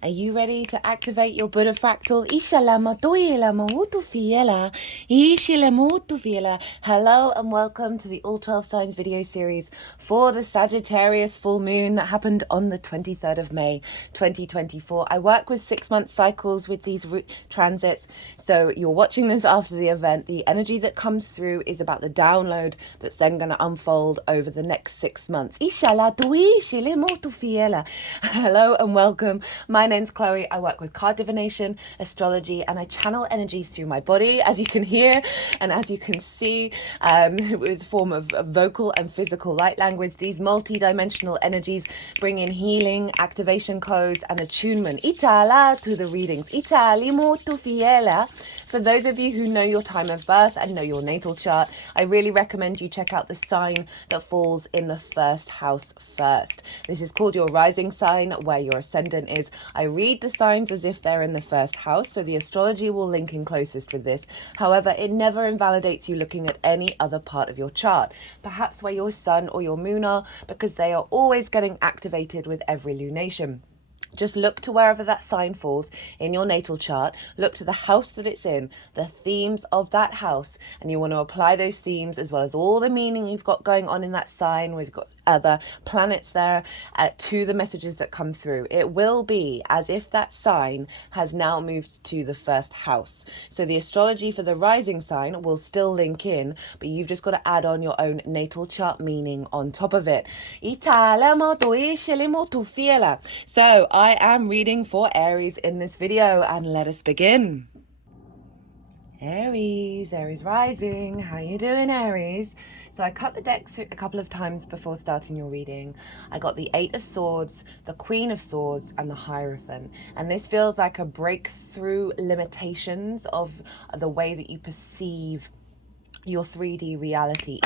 Are you ready to activate your Buddha fractal? Hello and welcome to the All 12 Signs video series for the Sagittarius full moon that happened on the 23rd of May 2024. I work with 6-month cycles with these transits, so you're watching this after the event. The energy that comes through is about the download that's then going to unfold over the next 6 months. Hello and welcome. My name's Chloe. I work with card divination, astrology, and I channel energies through my body, as you can hear and as you can see, with form of vocal and physical light language. These multi-dimensional energies bring in healing, activation codes, and attunement. Itala to the readings. Itali molto fiela. For those of you who know your time of birth and know your natal chart, I really recommend you check out the sign that falls in the first house first. This is called your rising sign, where your ascendant is. I read the signs as if they're in the first house, so the astrology will link in closest with this. However, it never invalidates you looking at any other part of your chart, perhaps where your sun or your moon are, because they are always getting activated with every lunation. Just look to wherever that sign falls in your natal chart. Look to the house that it's in, the themes of that house, and you want to apply those themes as well as all the meaning you've got going on in that sign. We've got other planets there to the messages that come through. It will be as if that sign has now moved to the first house. So the astrology for the rising sign will still link in, but you've just got to add on your own natal chart meaning on top of it. So I am reading for Aries in this video, and let us begin. Aries rising. How you doing, Aries? So I cut the deck through a couple of times before starting your reading. I got the 8 of Swords, the Queen of Swords, and the Hierophant. And this feels like a breakthrough limitations of the way that you perceive your 3D reality.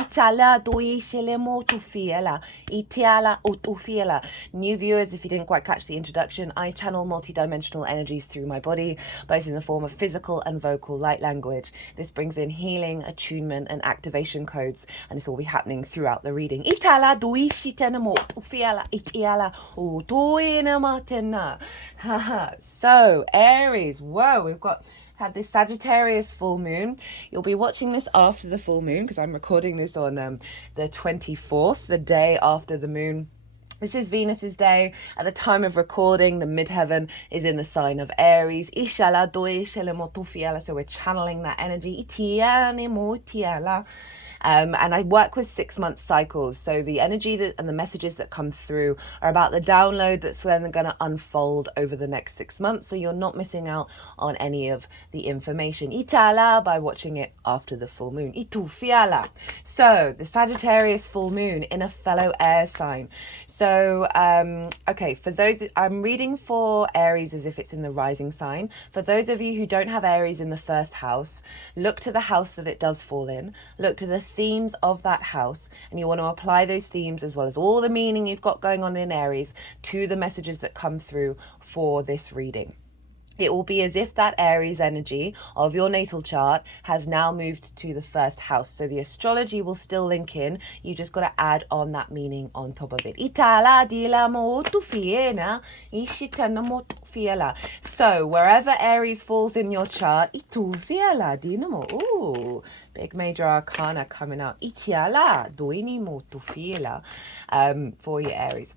New viewers, if you didn't quite catch the introduction, I channel multi-dimensional energies through my body, both in the form of physical and vocal light language. This brings in healing, attunement, and activation codes, and this will be happening throughout the reading. So, Aries, whoa, we've had this Sagittarius full moon. You'll be watching this after the full moon because I'm recording this on the 24th, the day after the moon. This is Venus's day. At the time of recording, the midheaven is in the sign of Aries. So we're channeling that energy. And I work with 6-month cycles. So the energy and the messages that come through are about the download that's then going to unfold over the next 6 months. So you're not missing out on any of the information. Itala by watching it after the full moon. Itufiala. So the Sagittarius full moon in a fellow air sign. So, okay, for those, I'm reading for Aries as if it's in the rising sign. For those of you who don't have Aries in the first house, look to the house that it does fall in. Look to the themes of that house, and you want to apply those themes as well as all the meaning you've got going on in Aries to the messages that come through for this reading. It will be as if that Aries energy of your natal chart has now moved to the first house. So the astrology will still link in. You just got to add on that meaning on top of it. So wherever Aries falls in your chart, ooh, big major arcana coming out. For you, Aries.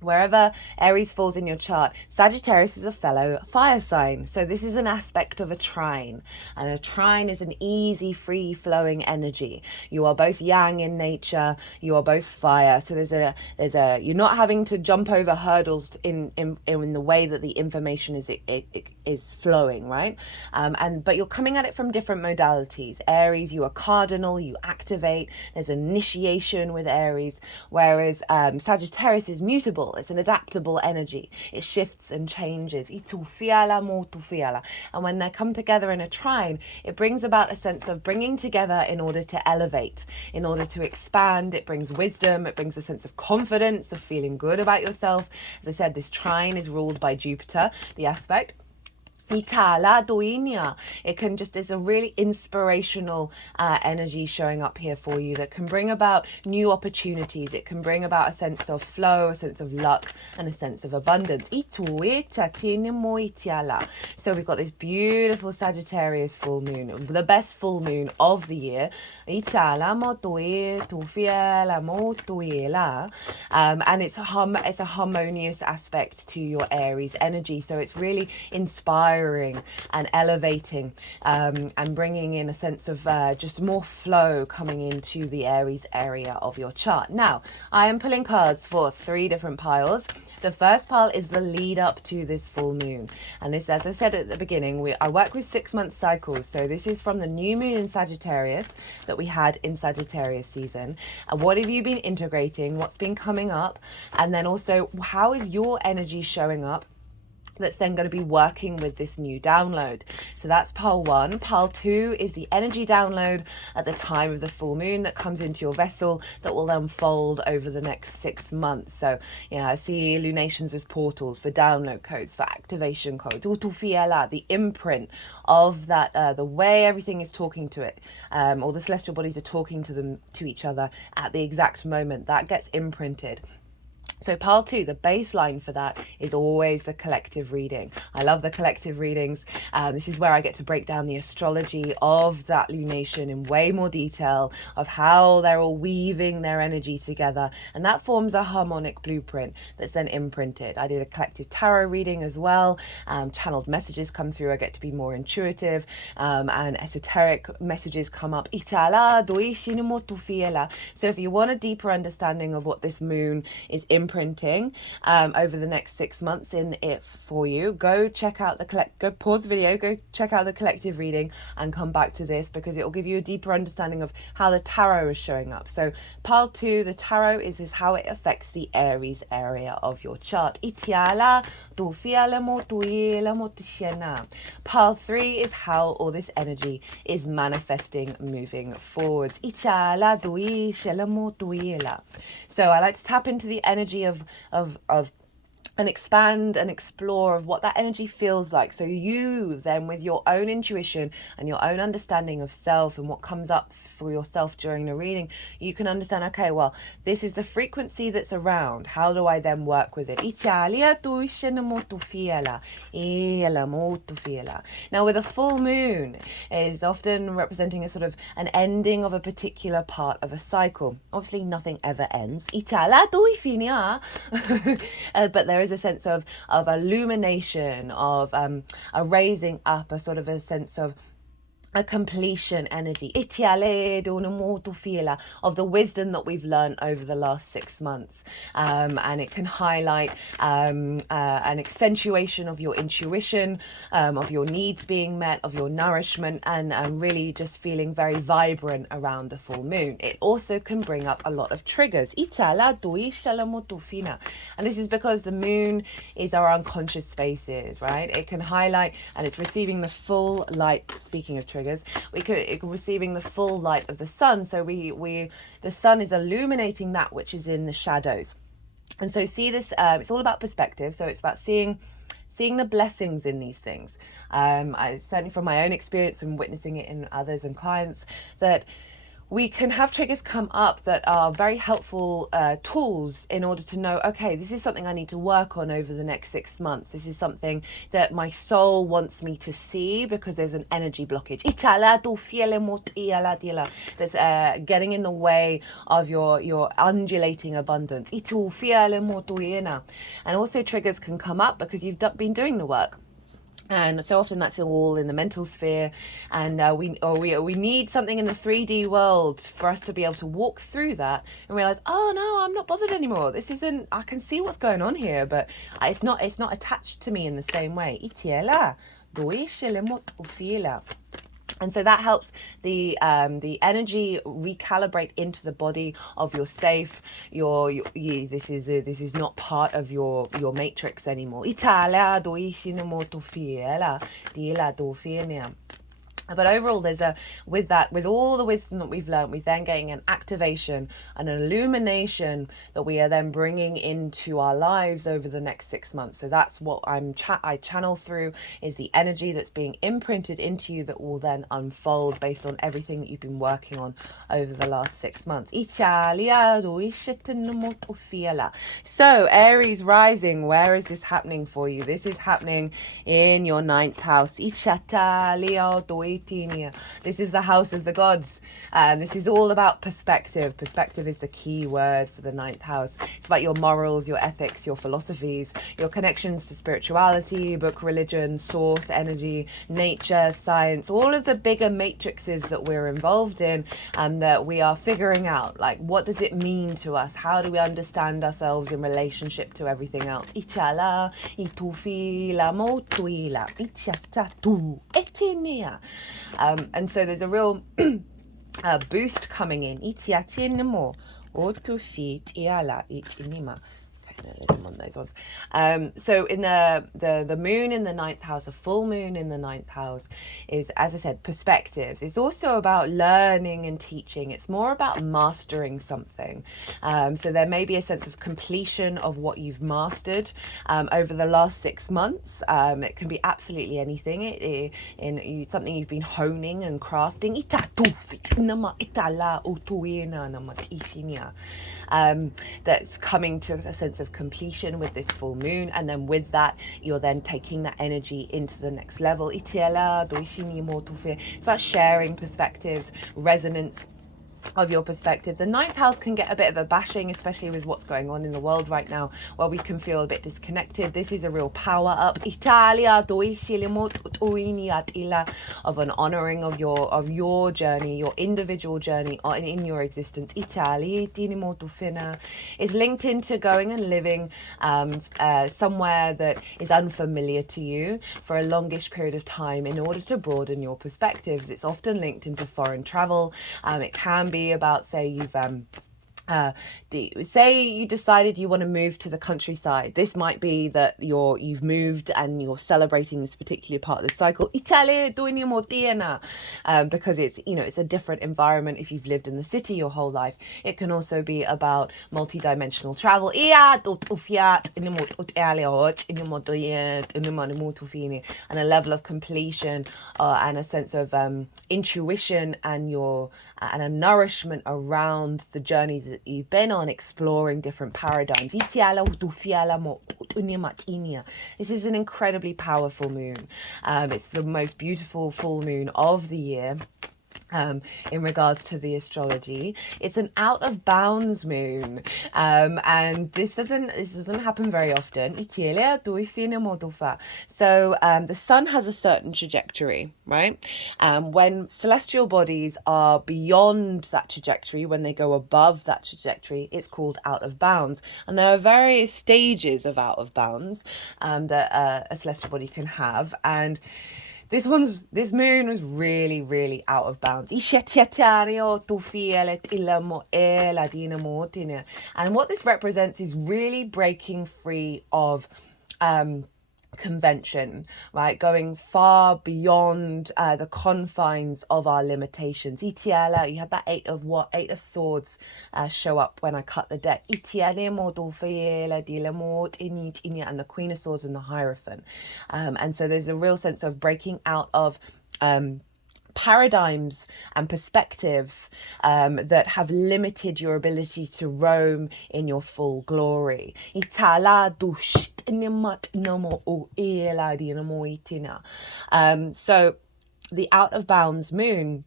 Wherever Aries falls in your chart, Sagittarius is a fellow fire sign. So this is an aspect of a trine. And a trine is an easy, free-flowing energy. You are both yang in nature. You are both fire. So you're not having to jump over hurdles in the way that the information is flowing, right? But you're coming at it from different modalities. Aries, you are cardinal, you activate. There's initiation with Aries. Whereas Sagittarius is mutable. It's an adaptable energy. It shifts and changes. And when they come together in a trine, it brings about a sense of bringing together in order to elevate, in order to expand. It brings wisdom. It brings a sense of confidence, of feeling good about yourself. As I said, this trine is ruled by Jupiter, the aspect. Itala doinia. It can just, it's a really inspirational energy showing up here for you that can bring about new opportunities. It can bring about a sense of flow, a sense of luck, and a sense of abundance. So we've got this beautiful Sagittarius full moon, the best full moon of the year. And it's a harmonious aspect to your Aries energy. So it's really inspiring and elevating, and bringing in a sense of just more flow coming into the Aries area of your chart. Now, I am pulling cards for 3 different piles. The first pile is the lead up to this full moon. And this, as I said at the beginning, I work with 6-month cycles. So this is from the new moon in Sagittarius that we had in Sagittarius season. And what have you been integrating? What's been coming up? And then also, how is your energy showing up that's then going to be working with this new download? So that's pile 1. Pile 2 is the energy download at the time of the full moon that comes into your vessel that will unfold over the next 6 months. So I see lunations as portals for download codes, for activation codes, the imprint of that, the way everything is talking to it, or the celestial bodies are talking to each other at the exact moment that gets imprinted. So pile 2, the baseline for that is always the collective reading. I love the collective readings. This is where I get to break down the astrology of that lunation in way more detail, of how they're all weaving their energy together. And that forms a harmonic blueprint that's then imprinted. I did a collective tarot reading as well. Channeled messages come through. I get to be more intuitive, and esoteric messages come up. So if you want a deeper understanding of what this moon is imprinting over the next 6 months in it for you, go check out go pause the video, go check out the collective reading and come back to this, because it will give you a deeper understanding of how the tarot is showing up. So pile 2, the tarot is how it affects the Aries area of your chart. Pile 3 is how all this energy is manifesting moving forwards. So I like to tap into the energy of and expand and explore of what that energy feels like. So you then, with your own intuition and your own understanding of self and what comes up for yourself during the reading, you can understand, okay, well, this is the frequency that's around. How do I then work with it? Now, with a full moon, it is often representing a sort of an ending of a particular part of a cycle. Obviously, nothing ever ends. But there is a sense of illumination, of a raising up, a sort of a sense of a completion energy of the wisdom that we've learned over the last 6 months, and it can highlight an accentuation of your intuition, of your needs being met, of your nourishment, and really just feeling very vibrant around the full moon. It also can bring up a lot of triggers, and this is because the moon is our unconscious spaces, right? It can highlight, and it's receiving the full light. Speaking of triggers, it receiving the full light of the sun. So the sun is illuminating that which is in the shadows. And so see this, it's all about perspective. So it's about seeing the blessings in these things. I certainly, from my own experience and witnessing it in others and clients, that we can have triggers come up that are very helpful tools in order to know, okay, this is something I need to work on over the next 6 months. This is something that my soul wants me to see because there's an energy blockage that's getting in the way of your undulating abundance. And also triggers can come up because you've been doing the work. And so often that's all in the mental sphere, and we need something in the 3D world for us to be able to walk through that and realize, oh no, I'm not bothered anymore. This isn't. I can see what's going on here, but it's not attached to me in the same way. And so that helps the energy recalibrate into the body of your safe. This is not part of your matrix anymore. But overall, there's with all the wisdom that we've learned, we're then getting an activation and an illumination that we are then bringing into our lives over the next 6 months. So that's what I channel through, is the energy that's being imprinted into you that will then unfold based on everything that you've been working on over the last 6 months. So Aries rising, where is this happening for you? This is happening in your 9th house. This is the house of the gods. This is all about perspective. Perspective is the key word for the 9th house. It's about your morals, your ethics, your philosophies, your connections to spirituality, book, religion, source, energy, nature, science, all of the bigger matrices that we're involved in, that we are figuring out. Like, what does it mean to us? How do we understand ourselves in relationship to everything else? And so there's a real boost coming in. On those ones. So in the moon in the 9th house, a full moon in the 9th house is, as I said, perspectives. It's also about learning and teaching. It's more about mastering something. So there may be a sense of completion of what you've mastered over the last 6 months. It can be absolutely anything. Something you've been honing and crafting. That's coming to a sense of completion with this full moon, and then with that you're then taking that energy into the next level. It's about sharing perspectives, resonance of your perspective. The 9th house can get a bit of a bashing, especially with what's going on in the world right now, where we can feel a bit disconnected. This is a real power up of an honoring of your journey, your individual journey in your existence. Is linked into going and living somewhere that is unfamiliar to you for a longish period of time in order to broaden your perspectives. It's often linked into foreign travel. It can be about, say you decided you want to move to the countryside. This might be that you've moved and you're celebrating this particular part of the cycle, because it's a different environment if you've lived in the city your whole life. It can also be about multi-dimensional travel, and a level of completion and a sense of intuition and a nourishment around the journey that you've been on, exploring different paradigms. This is an incredibly powerful moon. It's the most beautiful full moon of the year. In regards to the astrology, it's an out of bounds moon, and this doesn't happen very often. So the sun has a certain trajectory, right? When celestial bodies are beyond that trajectory, when they go above that trajectory, it's called out of bounds. And there are various stages of out of bounds that a celestial body can have, and this moon was really, really out of bounds. And what this represents is really breaking free of convention, right? Going far beyond the confines of our limitations. You had that eight of swords show up when I cut the deck. And the Queen of Swords and the Hierophant. And so there's a real sense of breaking out of paradigms and perspectives that have limited your ability to roam in your full glory. So the out of bounds moon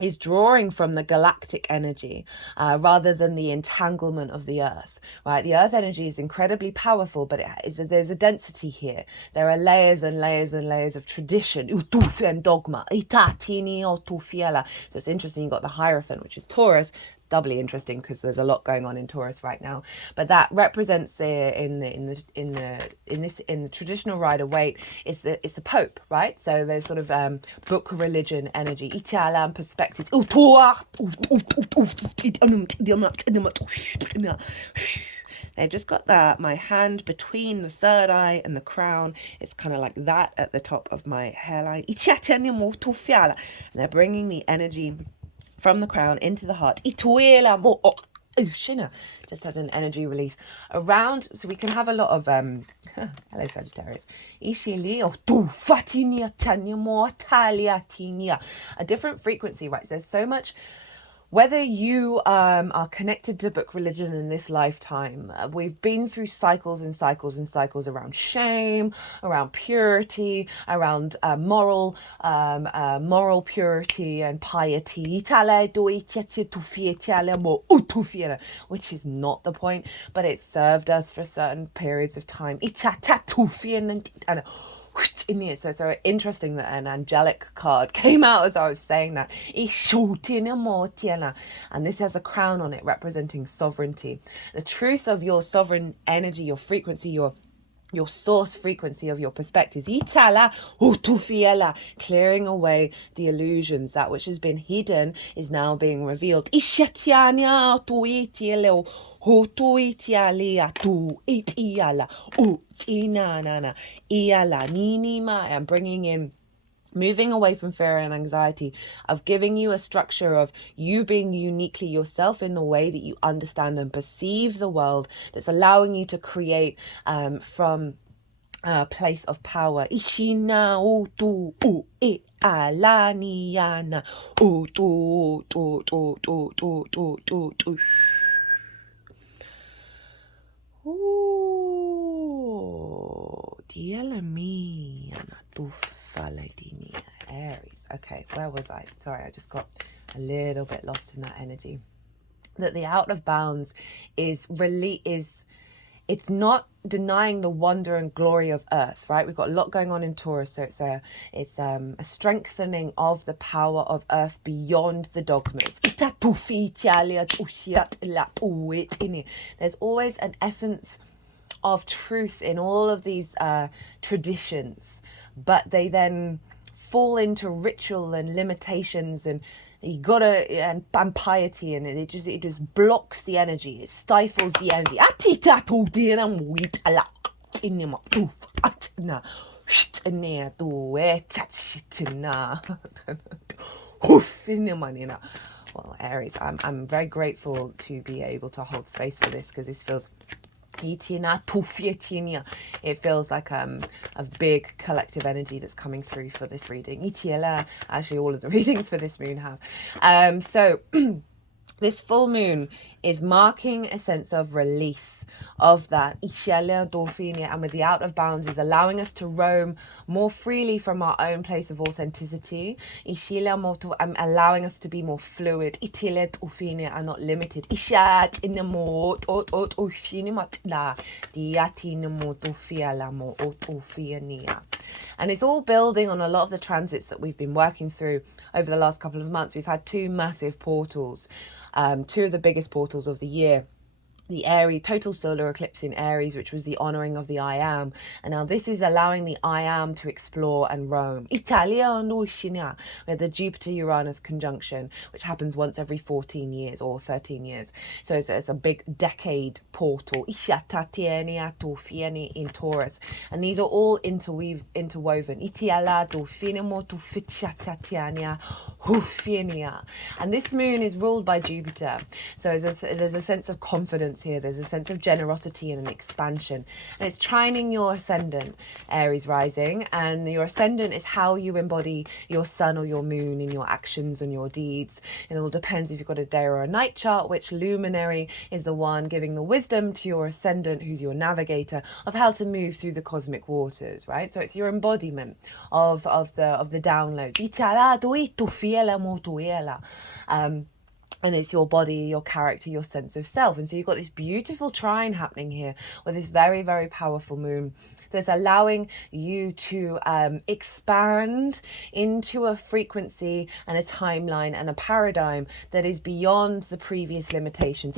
is drawing from the galactic energy rather than the entanglement of the earth, right? The earth energy is incredibly powerful, but there's a density here. There are layers and layers and layers of tradition and dogma. So it's interesting, you've got the Hierophant, which is Taurus, doubly interesting because there's a lot going on in Taurus right now. But that represents in the traditional Rider Waite it's the Pope, right? So there's sort of book religion energy, Italian perspectives. They've just got my hand between the third eye and the crown. It's kind of like that at the top of my hairline. And they're bringing the energy from the crown into the heart. Just had an energy release around, so we can have a lot of hello Sagittarius, a different frequency, right? There's so much. Whether you are connected to book religion in this lifetime, we've been through cycles and cycles and cycles around shame, around purity, around moral purity and piety, which is not the point, but it served us for certain periods of time. So interesting that an angelic card came out as I was saying that. And this has a crown on it representing sovereignty. The truth of your sovereign energy, your frequency, your source frequency of your perspectives. Clearing away the illusions. That which has been hidden is now being revealed. I'm bringing in, moving away from fear and anxiety, of giving you a structure of you being uniquely yourself in the way that you understand and perceive the world, that's allowing you to create from a place of power. Aries. Okay, where was I? Sorry, I just got a little bit lost in that energy. That the out of bounds is really it's not denying the wonder and glory of Earth, right? We've got a lot going on in Taurus, so it's a strengthening of the power of Earth beyond the dogmas. There's always an essence of truth in all of these traditions, but they then fall into ritual and limitations and piety, and it just blocks the energy. It stifles the energy. Well, Aries, I'm very grateful to be able to hold space for this, because this feels it feels like a big collective energy that's coming through for this reading. Actually, all of the readings for this moon have. So this full moon is marking a sense of release of that. And with the out of bounds is allowing us to roam more freely from our own place of authenticity. Allowing us to be more fluid. And not limited. And it's all building on a lot of the transits that we've been working through over the last couple of months. We've had two massive portals, two of the biggest portals of the year. The Aries, total solar eclipse in Aries, which was the honouring of the I am. And now this is allowing the I am to explore and roam. We have the Jupiter-Uranus conjunction, which happens once every 14 years or 13 years. So it's a big decade portal. In Taurus. And these are all interwoven. And this moon is ruled by Jupiter. So there's a sense of confidence here. There's a sense of generosity and an expansion. And it's trining your ascendant, Aries rising. And your ascendant is how you embody your sun or your moon in your actions and your deeds. It all depends if you've got a day or a night chart, which luminary is the one giving the wisdom to your ascendant, who's your navigator, of how to move through the cosmic waters, right? So it's your embodiment of the download. And it's your body, your character, your sense of self. And so you've got this beautiful trine happening here with this very, very powerful moon that's allowing you to expand into a frequency and a timeline and a paradigm that is beyond the previous limitations.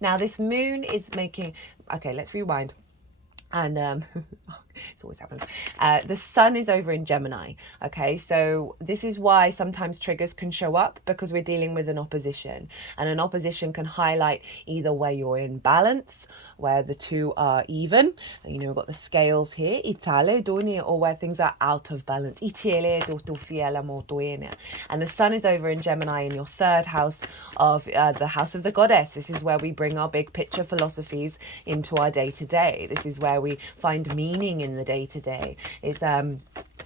Now this moon is making... Okay, let's rewind. And it always happens. The sun is over in Gemini. Okay, so this is why sometimes triggers can show up, because we're dealing with an opposition, and an opposition can highlight either where you're in balance, where the two are even. You know, we've got the scales here, or where things are out of balance. And the sun is over in Gemini in your third house of the house of the goddess. This is where we bring our big picture philosophies into our day to day. This is where we find meaning in the day to day. It's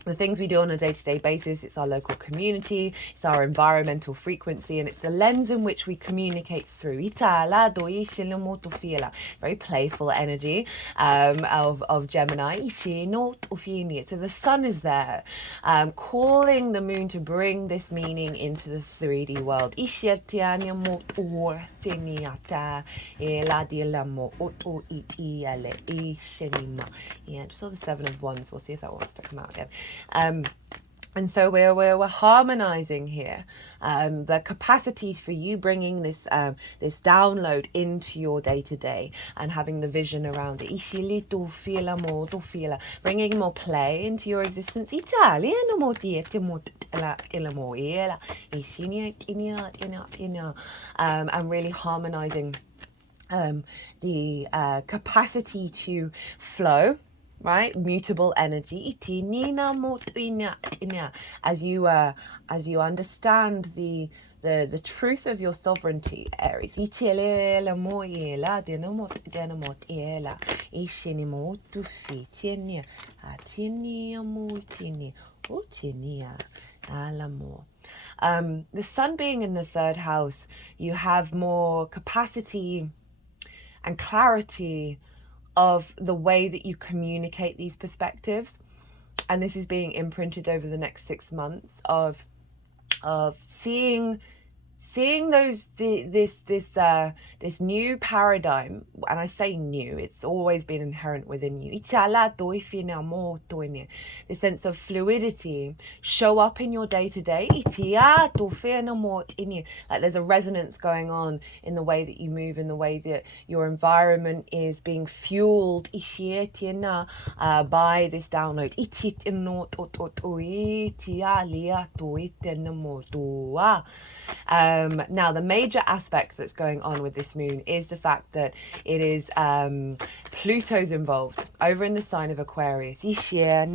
the things we do on a day-to-day basis. It's our local community, it's our environmental frequency, and it's the lens in which we communicate through. Very playful energy of Gemini. So the sun is there, calling the moon to bring this meaning into the 3D world. Yeah, just saw the 7 of Wands. We'll see if that wants to come out again. And so we're harmonizing here the capacity for you bringing this this download into your day to day and having the vision around it. Bringing more play into your existence. And really harmonizing the capacity to flow, right? Mutable energy. As you understand the truth of your sovereignty, Aries. The sun being in the third house, you have more capacity and clarity of the way that you communicate these perspectives. And this is being imprinted over the next 6 months of seeing this new paradigm. And I say new, it's always been inherent within you. The sense of fluidity show up in your day-to-day. Like there's a resonance going on in the way that you move, in the way that your environment is being fueled by this download. Now, the major aspect that's going on with this moon is the fact that it is Pluto's involved over in the sign of Aquarius. There's the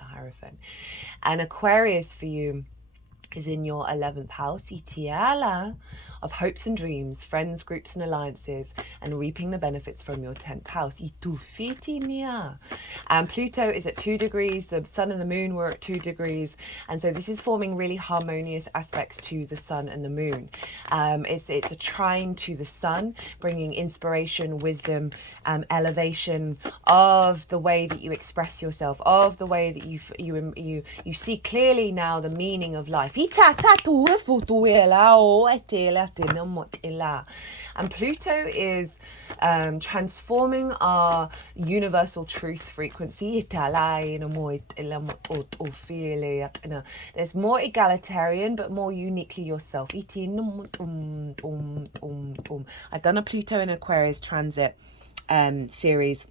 Hierophant. And Aquarius for you is in your 11th house, of hopes and dreams, friends, groups and alliances, and reaping the benefits from your 10th house. And Pluto is at 2 degrees, the sun and the moon were at 2 degrees, and so this is forming really harmonious aspects to the sun and the moon. It's a trine to the sun, bringing inspiration, wisdom, elevation of the way that you express yourself, of the way that you see clearly now the meaning of life. And Pluto is transforming our universal truth frequency. There's more egalitarian, but more uniquely yourself. I've done a Pluto in Aquarius transit series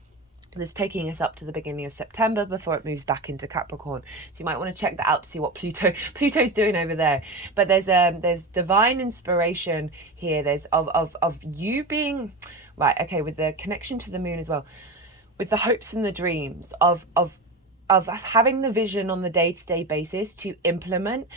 that's taking us up to the beginning of September before it moves back into Capricorn. So you might want to check that out to see what Pluto's doing over there. But there's divine inspiration here. There's of you being right, okay, with the connection to the moon as well, with the hopes and the dreams of having the vision on the day-to-day basis to implement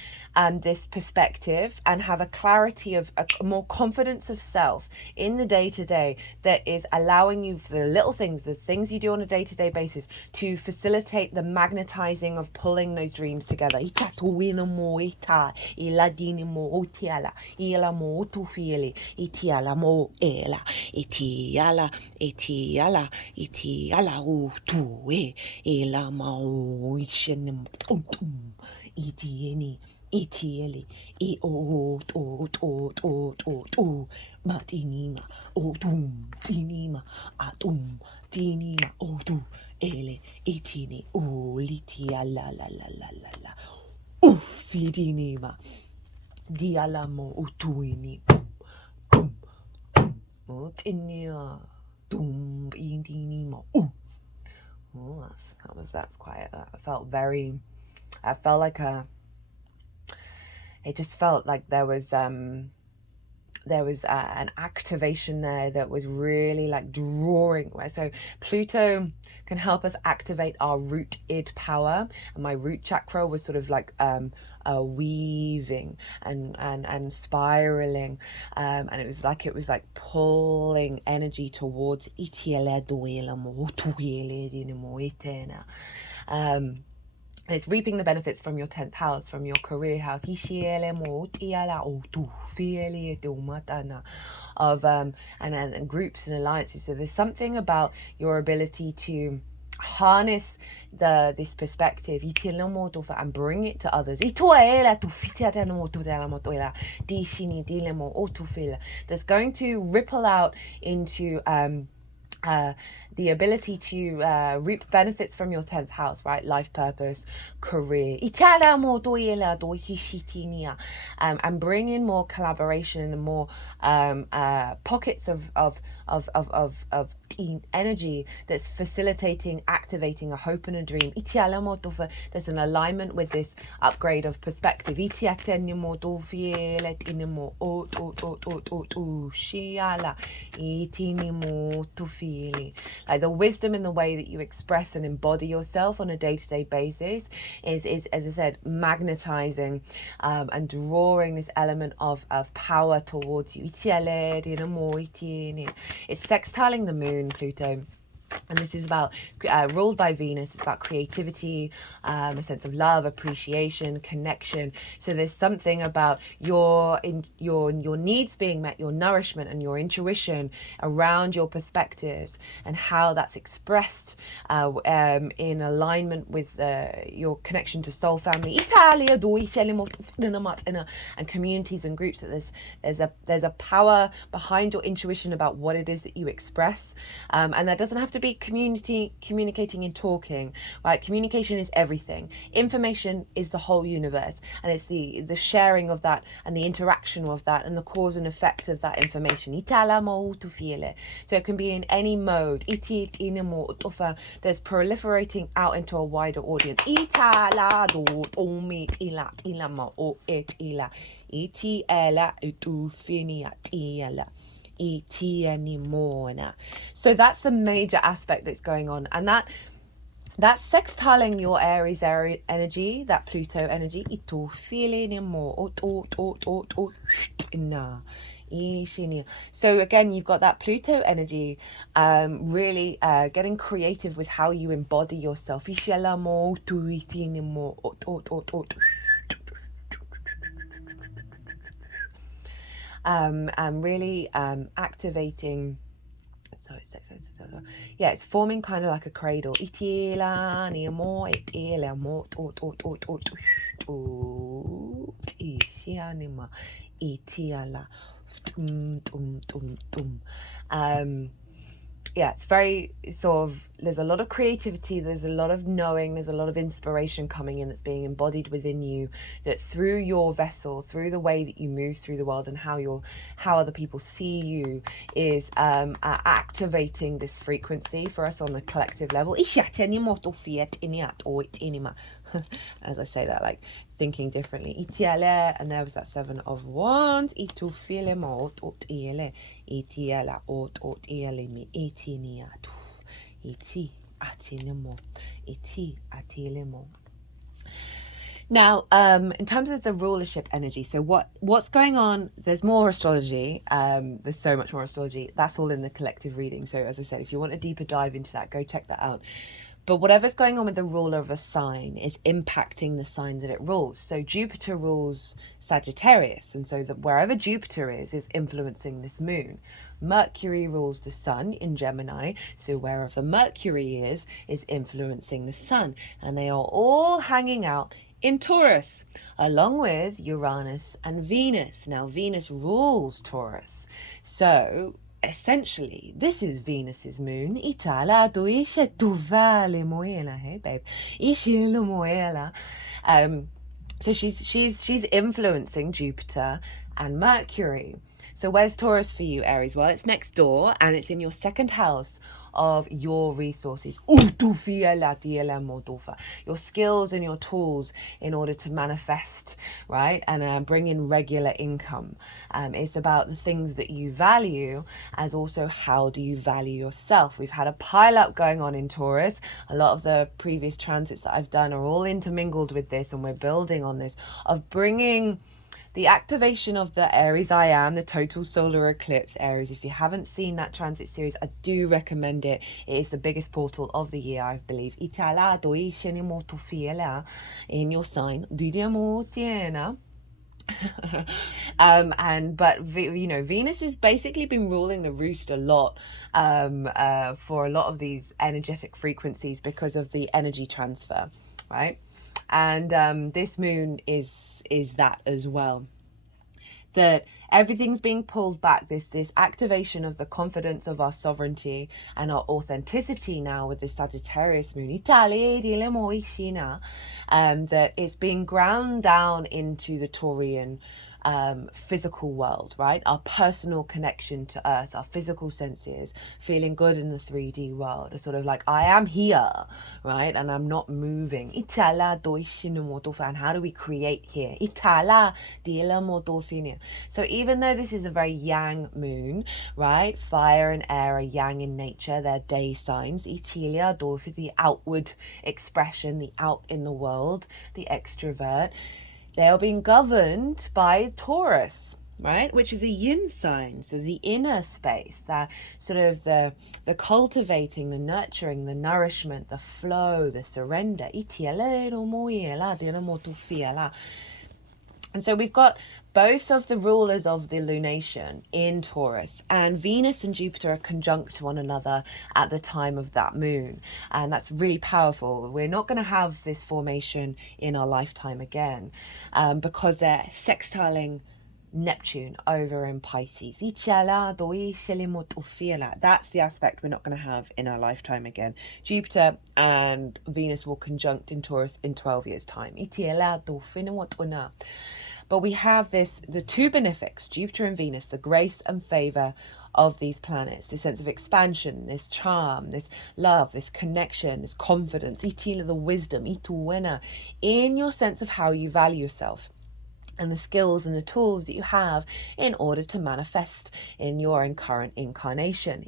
this perspective and have a clarity of a more confidence of self in the day-to-day that is allowing you, for the little things, the things you do on a day-to-day basis, to facilitate the magnetizing of pulling those dreams together. Itieli, e o matinima, o tinima, atum, tinima, o ele, itini, o litia la la la la la la. fidinima. Dialamo utuini. Tinia. Dum indinimo. Oh, that's quite, I felt like it just felt like there was an activation there that was really like drawing. So Pluto can help us activate our root id power, and my root chakra was sort of like weaving and spiraling, and it was like pulling energy towards it's reaping the benefits from your 10th house, from your career house, of and groups and alliances. So there's something about your ability to harness this perspective and bring it to others. That's going to ripple out into the ability to reap benefits from your 10th house, right? Life purpose, career, and bring in more collaboration and more pockets of energy that's facilitating, activating a hope and a dream. There's an alignment with this upgrade of perspective. Like the wisdom in the way that you express and embody yourself on a day-to-day basis is as I said, magnetizing and drawing this element of power towards you. It's sextiling the moon, Pluto. And this is about, ruled by Venus, it's about creativity, a sense of love, appreciation, connection. So there's something about your needs being met, your nourishment and your intuition around your perspectives and how that's expressed in alignment with your connection to soul family, and communities and groups. That there's a power behind your intuition about what it is that you express, and that doesn't have to be communicating and talking, right? Communication is everything. Information is the whole universe, and it's the sharing of that and the interaction of that and the cause and effect of that information. So it can be in any mode. There's proliferating out into a wider audience. So that's the major aspect that's going on, and that's sextiling your Aries energy, that Pluto energy. So again, you've got that Pluto energy, really getting creative with how you embody yourself. And really activating. Yeah, it's forming kind of like a cradle. Yeah, it's very sort of, there's a lot of creativity, there's a lot of knowing, there's a lot of inspiration coming in that's being embodied within you, that through your vessel, through the way that you move through the world and how other people see you is activating this frequency for us on a collective level. As I say that, like thinking differently. And there was that 7 of Wands. Now, in terms of the rulership energy, so what's going on? There's more astrology. There's so much more astrology. That's all in the collective reading. So as I said, if you want a deeper dive into that, go check that out. But whatever's going on with the ruler of a sign is impacting the sign that it rules. So Jupiter rules Sagittarius, and so that wherever Jupiter is influencing this moon. Mercury rules the sun in Gemini, so wherever Mercury is influencing the sun, and they are all hanging out in Taurus, along with Uranus and Venus. Now, Venus rules Taurus, so essentially, this is Venus's moon. Hey, babe. So she's influencing Jupiter and Mercury. So where's Taurus for you, Aries? Well, it's next door and it's in your second house of your resources. Your skills and your tools in order to manifest, right? And bring in regular income. It's about the things that you value, as also how do you value yourself. We've had a pile up going on in Taurus. A lot of the previous transits that I've done are all intermingled with this, and we're building on this, of bringing the activation of the Aries I am, the total solar eclipse. Aries, if you haven't seen that transit series, I do recommend it. It is the biggest portal of the year, I believe. In your sign. Venus has basically been ruling the roost a lot for a lot of these energetic frequencies because of the energy transfer, right? And this moon is that as well. That everything's being pulled back, this activation of the confidence of our sovereignty and our authenticity now with the Sagittarius moon, that it's being ground down into the Taurian physical world, right? Our personal connection to earth, our physical senses, feeling good in the 3D world. It's sort of like, I am here, right? And I'm not moving. And how do we create here? So even though this is a very yang moon, right? Fire and air are yang in nature. They're day signs. The outward expression, the out in the world, the extrovert. They are being governed by Taurus, right? Which is a yin sign. So the inner space, that sort of the cultivating, the nurturing, the nourishment, the flow, the surrender. And so we've got both of the rulers of the lunation in Taurus, and Venus and Jupiter are conjunct to one another at the time of that moon. And that's really powerful. We're not going to have this formation in our lifetime again because they're sextiling Neptune over in Pisces. That's the aspect we're not going to have in our lifetime again. Jupiter and Venus will conjunct in Taurus in 12 years' time. But we have the two benefics, Jupiter and Venus, the grace and favor of these planets, this sense of expansion, this charm, this love, this connection, this confidence, the wisdom, in your sense of how you value yourself, and the skills and the tools that you have in order to manifest in your current incarnation.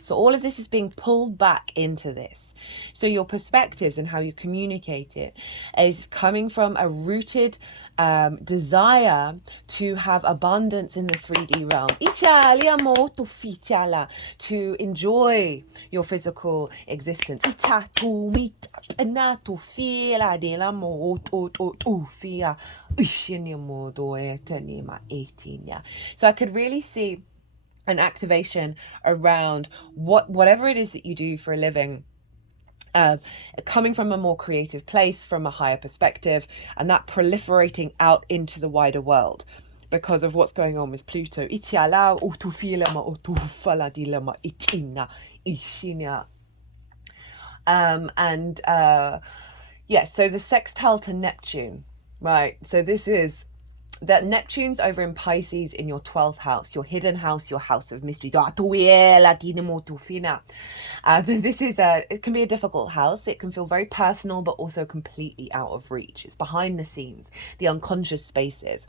So all of this is being pulled back into this. So your perspectives and how you communicate it is coming from a rooted desire to have abundance in the 3D realm. To enjoy your physical existence. So I could really see an activation around whatever it is that you do for a living, coming from a more creative place, from a higher perspective, and that proliferating out into the wider world because of what's going on with Pluto. So the sextile to Neptune, right? So this is that Neptune's over in Pisces in your 12th house, your hidden house, your house of mystery. This is it can be a difficult house. It can feel very personal, but also completely out of reach. It's behind the scenes, the unconscious spaces.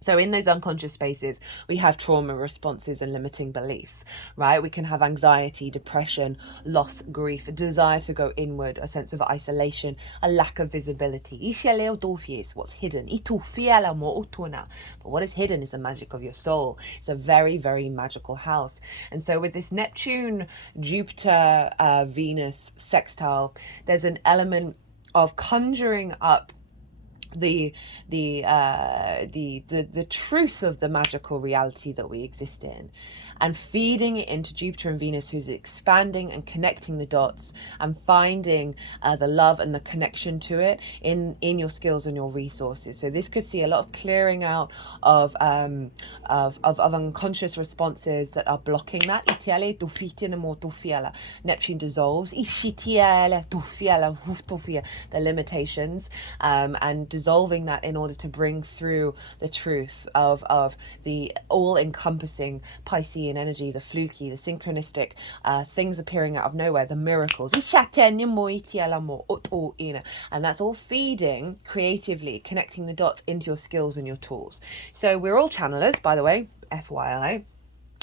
So in those unconscious spaces, we have trauma responses and limiting beliefs, right? We can have anxiety, depression, loss, grief, a desire to go inward, a sense of isolation, a lack of visibility. What's hidden. But what is hidden is the magic of your soul. It's a very, very magical house. And so with this Neptune, Jupiter, Venus sextile, there's an element of conjuring up the truth of the magical reality that we exist in, and feeding it into Jupiter and Venus, who's expanding and connecting the dots and finding the love and the connection to it in your skills and your resources. So this could see a lot of clearing out of unconscious responses that are blocking that. Neptune dissolves the limitations, and dissolving that in order to bring through the truth of the all-encompassing Piscean energy, the fluky, the synchronistic things appearing out of nowhere, the miracles. And that's all feeding creatively, connecting the dots into your skills and your tools. So we're all channelers, by the way, FYI.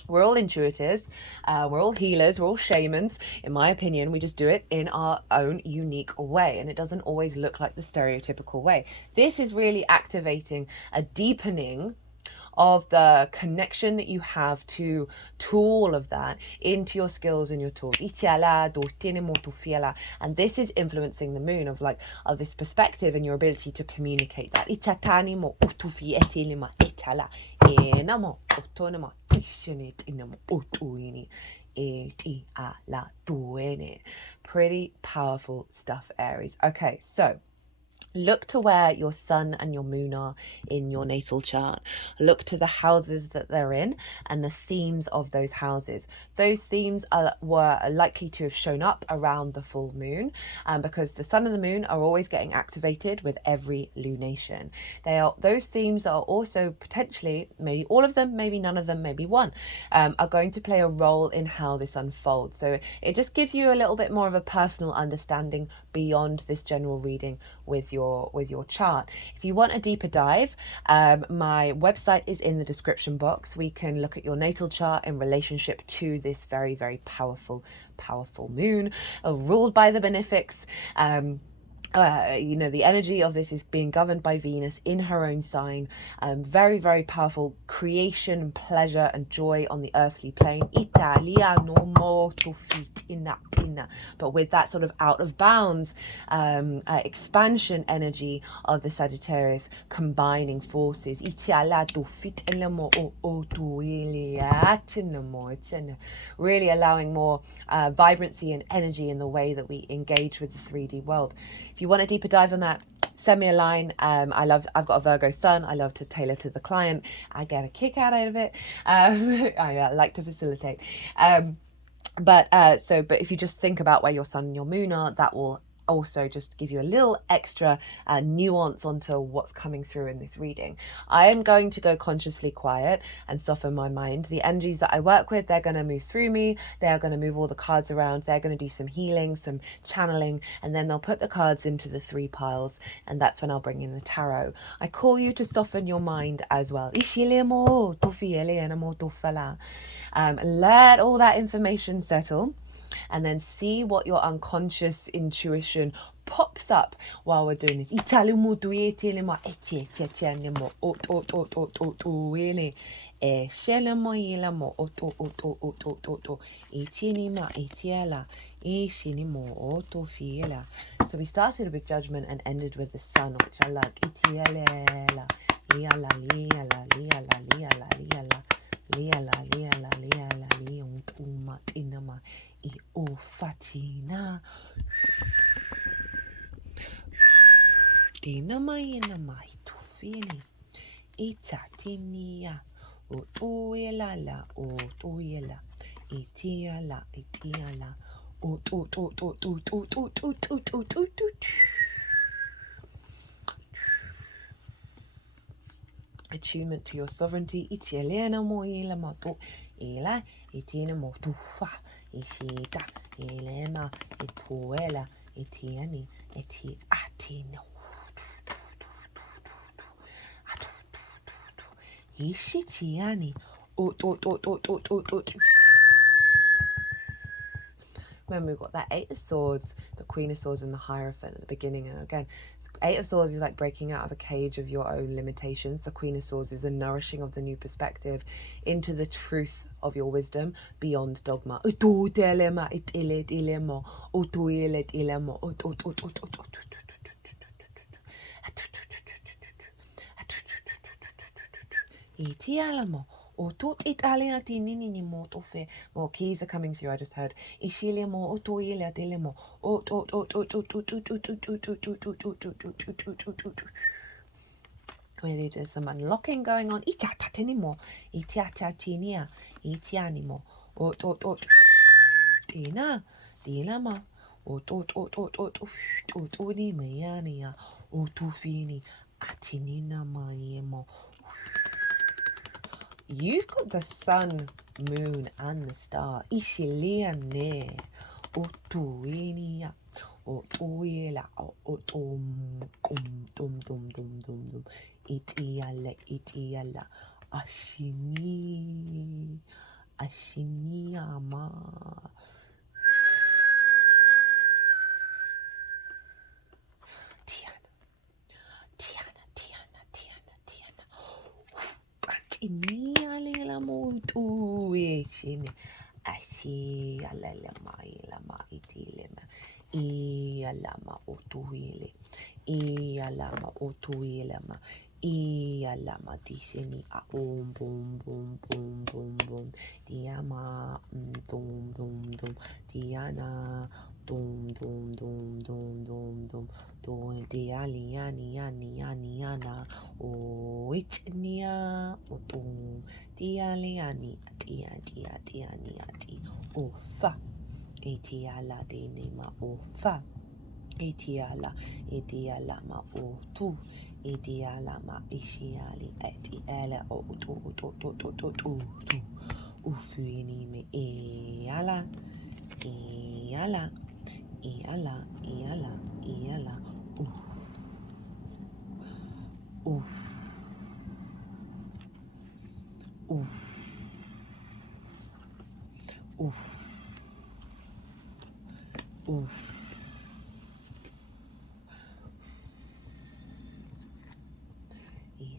We're all intuitives, we're all healers, we're all shamans. In my opinion, we just do it in our own unique way, and it doesn't always look like the stereotypical way. This is really activating a deepening of the connection that you have to all of that into your skills and your tools. And this is influencing the moon of this perspective and your ability to communicate that. Pretty powerful stuff, Aries. Okay, so look to where your sun and your moon are in your natal chart. Look to the houses that they're in and the themes of those houses. Those themes were likely to have shown up around the full moon, because the sun and the moon are always getting activated with every lunation. Those themes are also potentially, maybe all of them, maybe none of them, maybe one, are going to play a role in how this unfolds. So it just gives you a little bit more of a personal understanding beyond this general reading with your chart. If you want a deeper dive, my website is in the description box. We can look at your natal chart in relationship to this very, very powerful moon, ruled by the benefics. The energy of this is being governed by Venus in her own sign. Very, very powerful creation, pleasure, and joy on the earthly plane. But with that sort of out of bounds expansion energy of the Sagittarius combining forces. Really allowing more vibrancy and energy in the way that we engage with the 3D world. If you want a deeper dive on that, send me a line. I've got a Virgo sun. I love to tailor to the client. I get a kick out of it. I like to facilitate. But if you just think about where your sun and your moon are, that will also just give you a little extra nuance onto what's coming through in this reading. I am going to go consciously quiet and soften my mind. The energies that I work with, they're going to move through me. They are going to move all the cards around. They're going to do some healing, some channeling, and then they'll put the cards into the 3 piles, and that's when I'll bring in the tarot. I call you to soften your mind as well. Let all that information settle, and then see what your unconscious intuition pops up while we're doing this. So we started with judgment and ended with the sun, which I like. Attunement to your sovereignty. Remember, we've got that 8 of Swords, the Queen of Swords, and the Hierophant at the beginning. And again, 8 of Swords is like breaking out of a cage of your own limitations. The Queen of Swords is the nourishing of the new perspective into the truth of your wisdom beyond dogma. itialamo. Otot italiati nini mo tofe. More keys are coming through. I just heard ishilemo otoile delemo. Really, there's some unlocking going on. Itiatatenimo. Itiatatinia. Itianimo. Tina. Dilama. Otoni mayania. Otufini. Atinina mayemo. You've got the sun, moon, and the star. Ishiliane. Otuinia. Otuila. Otum. Dum. Itiala. Ashiniama. Tiana. Inialela motu eshin. Asi alalama ilama itilema. Alama otuile. Alama otuilema. Alama dishini a boom. Diama dum. Diana dum. Do dialiana o itnia o dum dialiani tiani o fa etiala de nema o fa etiala ma o tu etiala ma ishiali etiala o tu ufuini me eala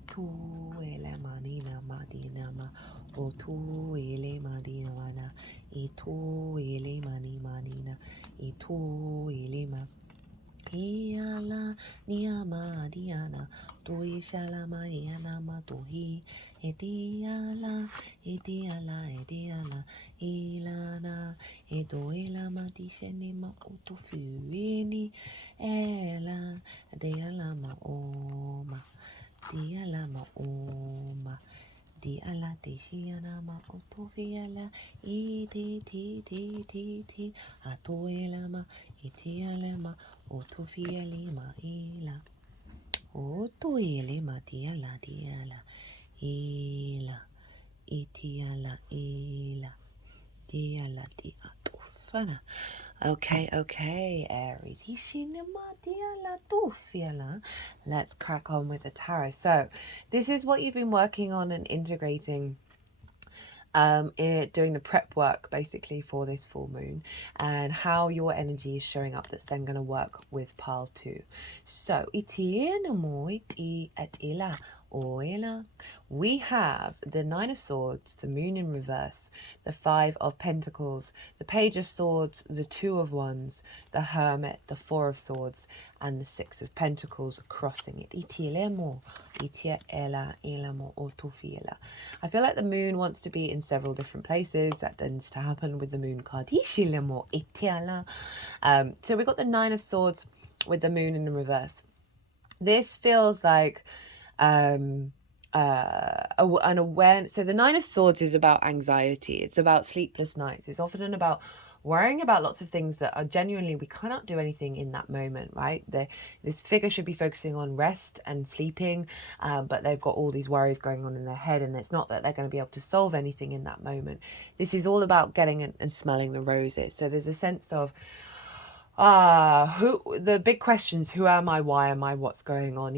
tu ele madina ma o tu ele madina mana e tu ele manina e tu ele ma Iala niama diana toishala mariana matohi etiala ilana edoela matishene ma utofuini ela deala ma oma di ala de shiana ma otofiala ti atoela ma itiala ma otofiali ma ila otoele ma diala ila itiala ila diala di atofana. Okay, Aries. Let's crack on with the tarot. So, this is what you've been working on and integrating doing the prep work basically for this full moon, and how your energy is showing up that's then going to work with pile 2. So we have the 9 of Swords, the moon in reverse, the 5 of Pentacles, the Page of Swords, the 2 of Wands, the Hermit, the 4 of Swords, and the 6 of Pentacles crossing it. I feel like the moon wants to be in several different places. That tends to happen with the moon card. So we got the 9 of Swords with the moon in the reverse. This feels like an awareness. So the 9 of Swords is about anxiety. It's about sleepless nights. It's often about worrying about lots of things that are genuinely, we cannot do anything in that moment, right? This figure should be focusing on rest and sleeping, but they've got all these worries going on in their head, and it's not that they're going to be able to solve anything in that moment. This is all about getting and smelling the roses. So there's a sense of the big questions: who am I, why am I, what's going on?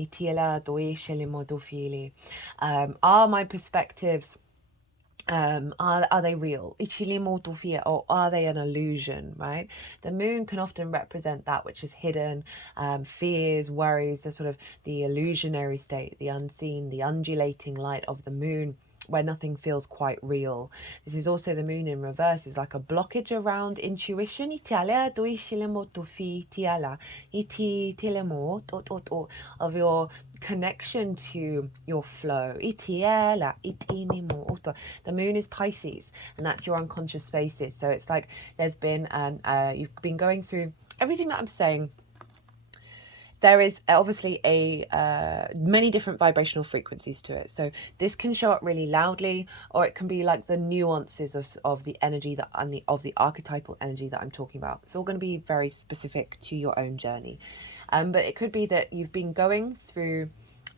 Are my perspectives, are they real, or are they an illusion, right? The moon can often represent that which is hidden, fears, worries, the sort of the illusionary state, the unseen, the undulating light of the moon where nothing feels quite real. This is also the moon in reverse, is like a blockage around intuition. Of your connection to your flow. The moon is Pisces, and that's your unconscious spaces. So it's like there's been you've been going through everything that I'm saying. There is obviously many different vibrational frequencies to it. So this can show up really loudly, or it can be like the nuances of the energy of the archetypal energy that I'm talking about. It's all going to be very specific to your own journey. But it could be that you've been going through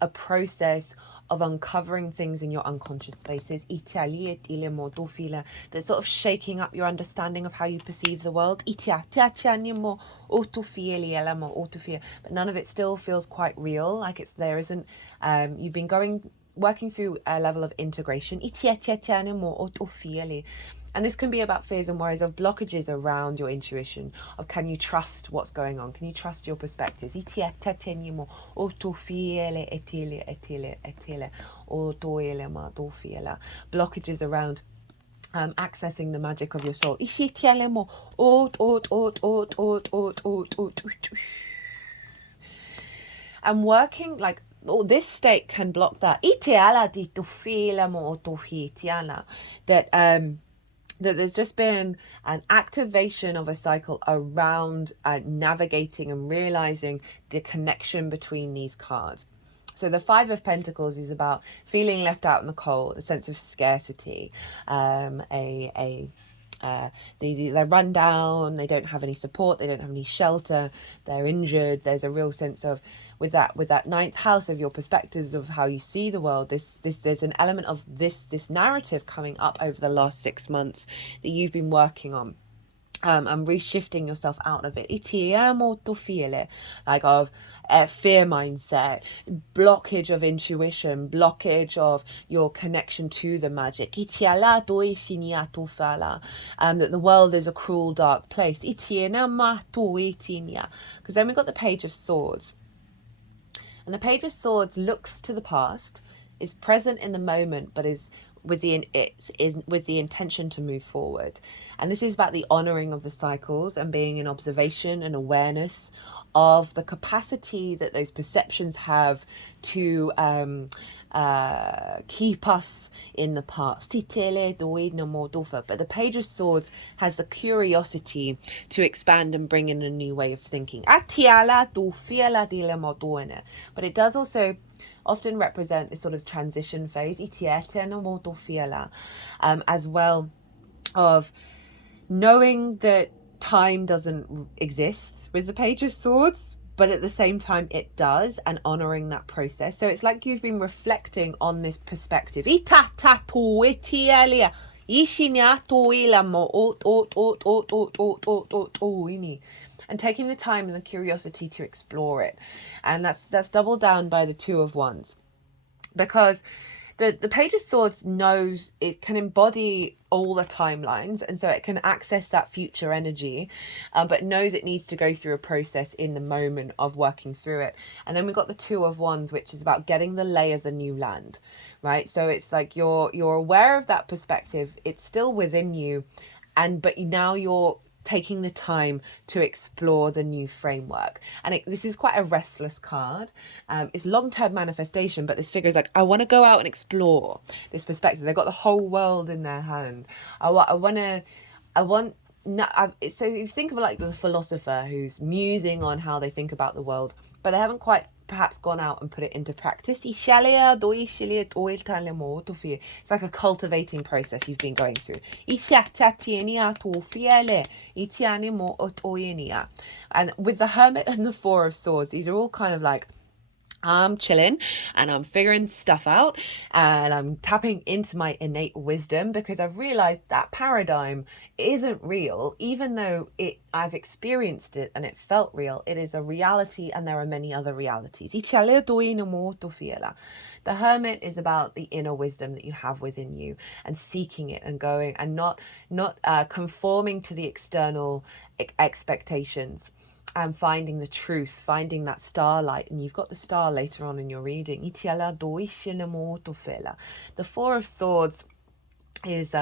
a process of uncovering things in your unconscious spaces, that's sort of shaking up your understanding of how you perceive the world. But none of it still feels quite real, like there isn't, you've been working through a level of integration. And this can be about fears and worries of blockages around your intuition, of can you trust what's going on? Can you trust your perspectives? Blockages around accessing the magic of your soul. And working like, this state can block that. That there's just been an activation of a cycle around navigating and realizing the connection between these cards. So the Five of Pentacles is about feeling left out in the cold, a sense of scarcity, they're run down, they don't have any support, they don't have any shelter, they're injured. There's a real sense of, with that ninth house of your perspectives of how you see the world, there's an element of this narrative coming up over the last 6 months that you've been working on. And reshifting yourself out of it. Like of fear mindset, blockage of intuition, blockage of your connection to the magic. That the world is a cruel, dark place. Because then we got the Page of Swords. And the Page of Swords looks to the past, is present in the moment, but is with the intention to move forward. And this is about the honoring of the cycles and being in observation and awareness of the capacity that those perceptions have to keep us in the past. But the Page of Swords has the curiosity to expand and bring in a new way of thinking. But it does also often represent this sort of transition phase, as well, of knowing that time doesn't exist with the Page of Swords, but at the same time it does, and honoring that process. So it's like you've been reflecting on this perspective. And taking the time and the curiosity to explore it. And that's doubled down by the Two of Wands. Because the Page of Swords knows it can embody all the timelines, and so it can access that future energy, but knows it needs to go through a process in the moment of working through it. And then we've got the Two of Wands, which is about getting the lay of the new land, right? So it's like you're aware of that perspective. It's still within you, but now you're taking the time to explore the new framework. And this is quite a restless card. It's long-term manifestation, but this figure is like, I want to go out and explore this perspective. They've got the whole world in their hand. So you think of like the philosopher who's musing on how they think about the world, but they haven't quite perhaps gone out and put it into practice. It's like a cultivating process you've been going through. And with the Hermit and the Four of Swords, these are all kind of like, I'm chilling and I'm figuring stuff out and I'm tapping into my innate wisdom, because I've realized that paradigm isn't real. Even though I've experienced it and it felt real, it is a reality, and there are many other realities. The Hermit is about the inner wisdom that you have within you, and seeking it and going, and not conforming to the external expectations. and finding the truth, finding that starlight. And you've got the star later on in your reading. The Four of Swords is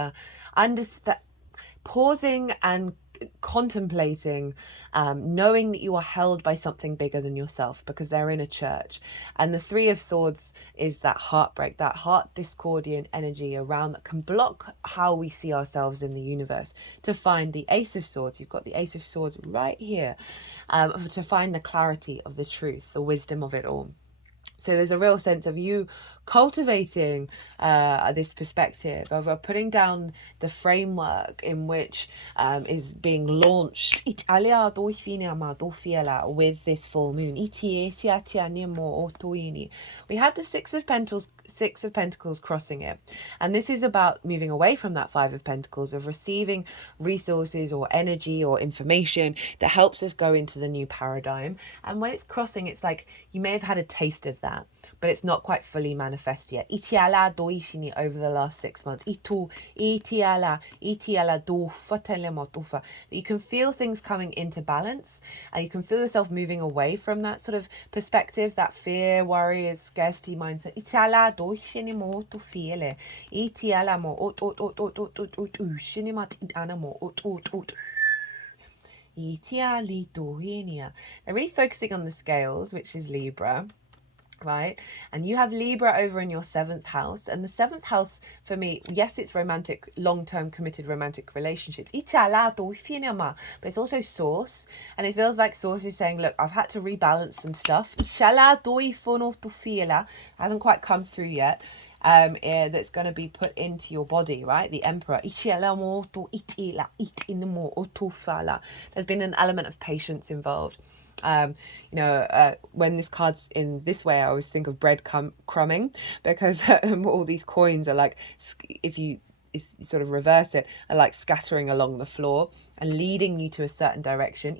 pausing and contemplating, knowing that you are held by something bigger than yourself, because they're in a church. And the Three of Swords is that heartbreak, that heart discordian energy around that can block how we see ourselves in the universe. To find the Ace of Swords, you've got the Ace of Swords right here, to find the clarity of the truth, the wisdom of it all. So there's a real sense of you cultivating this perspective of putting down the framework in which is being launched with this full moon. We had the Six of Pentacles crossing it, and this is about moving away from that Five of Pentacles, of receiving resources or energy or information that helps us go into the new paradigm. And when it's crossing, it's like you may have had a taste of that, but it's not quite fully manifest yet. Over the last 6 months, you can feel things coming into balance, and you can feel yourself moving away from that sort of perspective, that fear, worry, and scarcity mindset. They're really focusing on the scales, which is Libra, right? And you have Libra over in your 7th house, and the 7th house for me, yes, it's romantic, long-term committed romantic relationships, but it's also Source, and it feels like Source is saying, look, I've had to rebalance some stuff. Hasn't quite come through yet. That's going to be put into your body, right? The Emperor. There's been an element of patience involved. When this card's in this way, I always think of bread crumbing, because all these coins are like, if you sort of reverse it, are like scattering along the floor and leading you to a certain direction.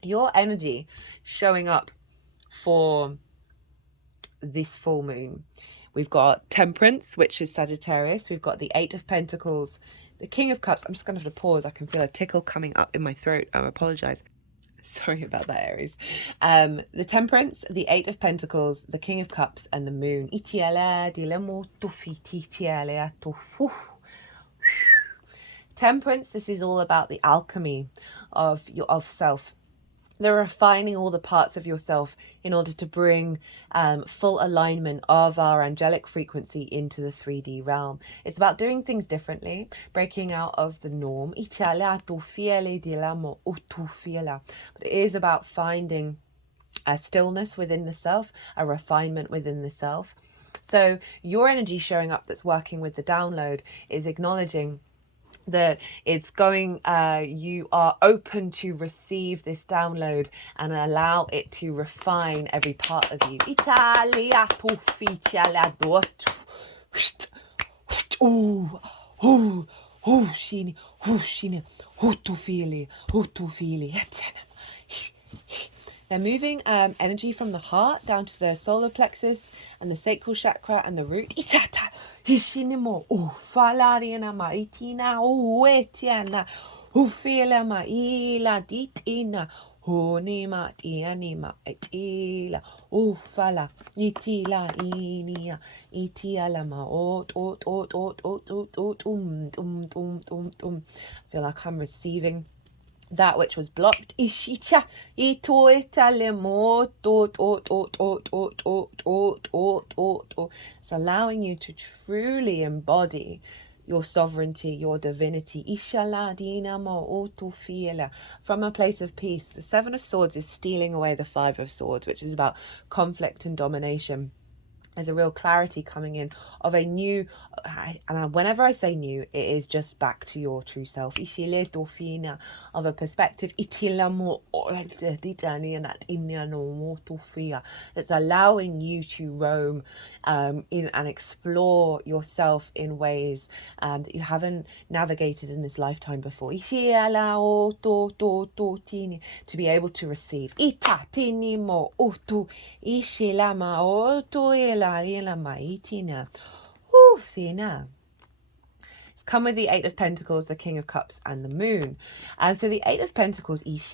Your energy showing up for this full moon. We've got Temperance, which is Sagittarius. We've got the Eight of Pentacles, the King of Cups. I'm just going to have to pause. I can feel a tickle coming up in my throat. I apologize. Sorry about that, Aries. The Temperance, the Eight of Pentacles, the King of Cups, and the Moon. Temperance, this is all about the alchemy of self. They're refining all the parts of yourself in order to bring full alignment of our angelic frequency into the 3D realm. It's about doing things differently, breaking out of the norm. But it is about finding a stillness within the self, a refinement within the self. So your energy showing up that's working with the download is acknowledging that it's going, you are open to receive this download and allow it to refine every part of you. They're moving energy from the heart down to the solar plexus and the sacral chakra and the root. Feel like I'm receiving that which was blocked. It's allowing you to truly embody your sovereignty, your divinity. From a place of peace. The Seven of Swords is stealing away the Five of Swords, which is about conflict and domination. There's a real clarity coming in of a new, and whenever I say new, it is just back to your true self. Of a perspective that's allowing you to roam in and explore yourself in ways that you haven't navigated in this lifetime before. To be able to receive. come with the Eight of Pentacles, the King of Cups, and the Moon. So the Eight of Pentacles is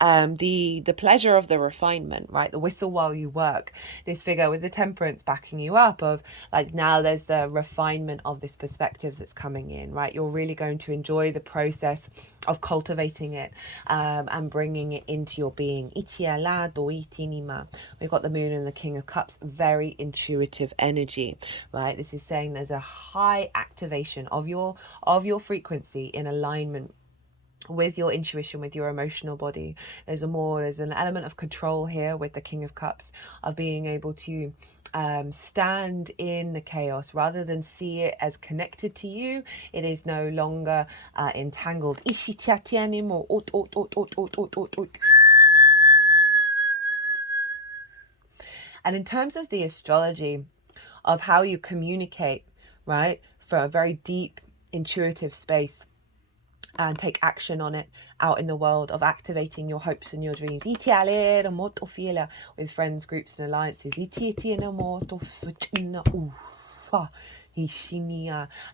the pleasure of the refinement, right? The whistle while you work. This figure with the Temperance backing you up of like, now there's the refinement of this perspective that's coming in, right? You're really going to enjoy the process of cultivating it and bringing it into your being. We've got the Moon and the King of Cups, very intuitive energy, right? This is saying there's a high activation of your frequency in alignment with your intuition, with your emotional body. There's an element of control here with the King of Cups, of being able to stand in the chaos rather than see it as connected to you. It is no longer entangled. And in terms of the astrology of how you communicate, right, for a very deep intuitive space and take action on it out in the world, of activating your hopes and your dreams with friends, groups and alliances. I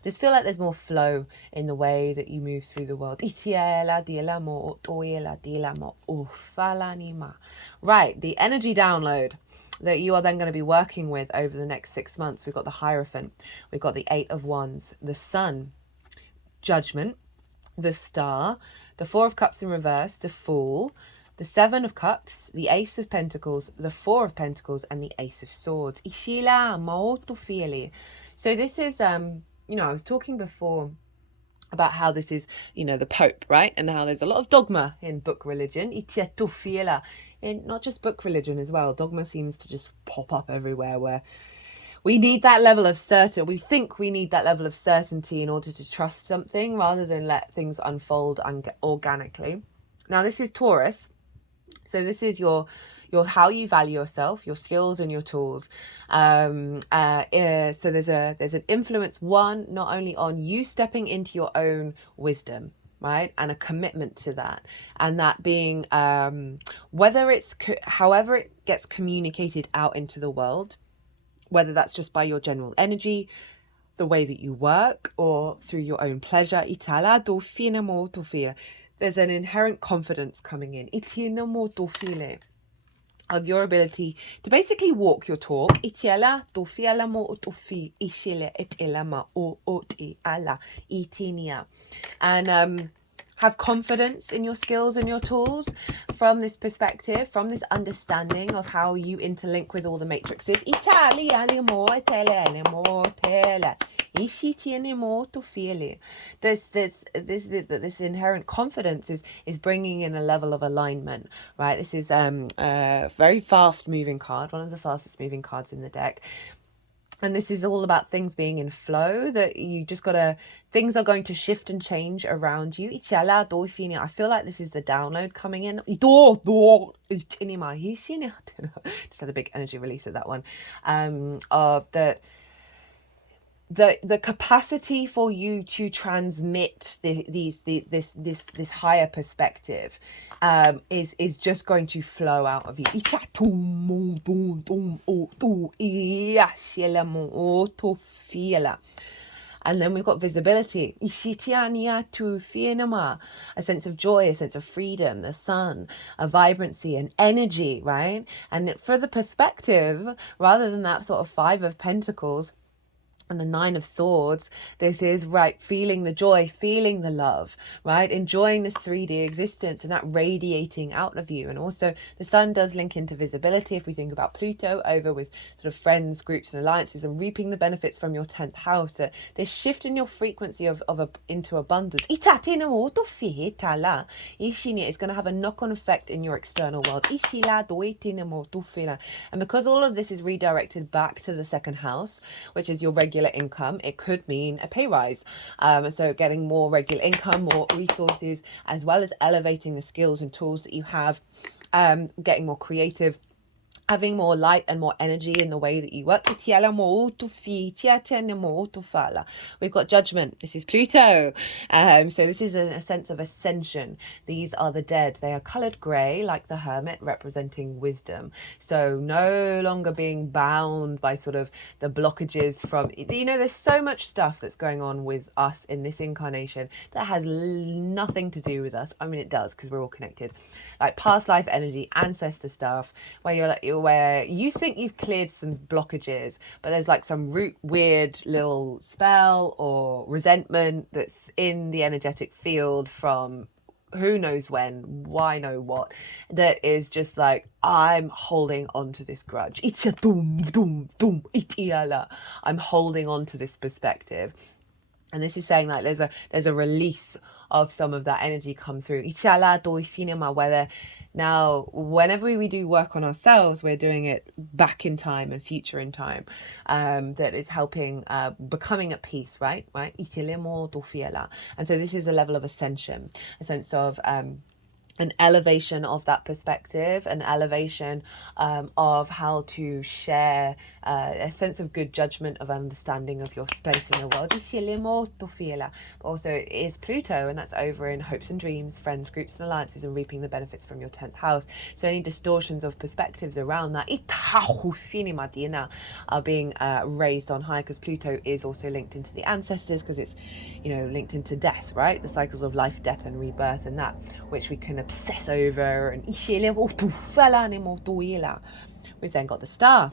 just feel like there's more flow in the way that you move through the world. Right, the energy download that you are then going to be working with over the next 6 months. We've got the Hierophant, we've got the Eight of Wands, the Sun, Judgment, the Star, the Four of Cups in reverse, the Fool, the Seven of Cups, the Ace of Pentacles, the Four of Pentacles, and the Ace of Swords. So this is, I was talking before about how this is, the Pope, right? And how there's a lot of dogma in book religion. In not just book religion as well. Dogma seems to just pop up everywhere, where we need that level of certainty. We think we need that level of certainty in order to trust something rather than let things unfold organically. Now, this is Taurus. So this is your how you value yourself, your skills and your tools. So there's an influence, one, not only on you stepping into your own wisdom, right, and a commitment to that, and that being however it gets communicated out into the world, whether that's just by your general energy, the way that you work, or through your own pleasure. There's an inherent confidence coming in of your ability to basically walk your talk. And have confidence in your skills and your tools from this perspective, from this understanding of how you interlink with all the matrices. This inherent confidence is bringing in a level of alignment, right? This is a very fast moving card, one of the fastest moving cards in the deck. And this is all about things being in flow, that you just things are going to shift and change around you. I feel like this is the download coming in. Just had a big energy release of that one. Of the capacity for you to transmit this higher perspective is just going to flow out of you. And then we've got visibility, a sense of joy, a sense of freedom, the sun, a vibrancy, an energy, right? And for the perspective, rather than that sort of Five of Pentacles and the Nine of Swords, this is, right, feeling the joy, feeling the love, right? Enjoying this 3D existence and that radiating out of you. And also the sun does link into visibility if we think about Pluto over with sort of friends, groups and alliances, and reaping the benefits from your 10th house. So this shift in your frequency into abundance. It's going to have a knock-on effect in your external world. And because all of this is redirected back to the second house, which is your regular income, it could mean a pay rise. So getting more regular income, more resources, as well as elevating the skills and tools that you have, getting more creative, having more light and more energy in the way that you work. We've got judgment. This is Pluto. So this is a sense of ascension. These are the dead. They are coloured grey, like the hermit, representing wisdom. So no longer being bound by sort of the blockages from, you know, there's so much stuff that's going on with us in this incarnation that has nothing to do with us. I mean, it does, because we're all connected. Like past life energy, ancestor stuff, where you're like, where you think you've cleared some blockages, but there's like some root weird little spell or resentment that's in the energetic field from who knows when, why know what, that is just like, I'm holding on to this grudge. I'm holding on to this perspective. And this is saying like there's a release of some of that energy come through. Whether now, whenever we do work on ourselves, we're doing it back in time and future in time. That is helping becoming at peace, right? And so this is a level of ascension, a sense of an elevation of that perspective, an elevation of how to share a sense of good judgment, of understanding of your space in the world. But also it is Pluto, and that's over in hopes and dreams, friends, groups and alliances, and reaping the benefits from your 10th house. So any distortions of perspectives around that are being raised on high, because Pluto is also linked into the ancestors, because it's, you know, linked into death, right? The cycles of life, death and rebirth, and that which we can obsess over. And we've then got the star.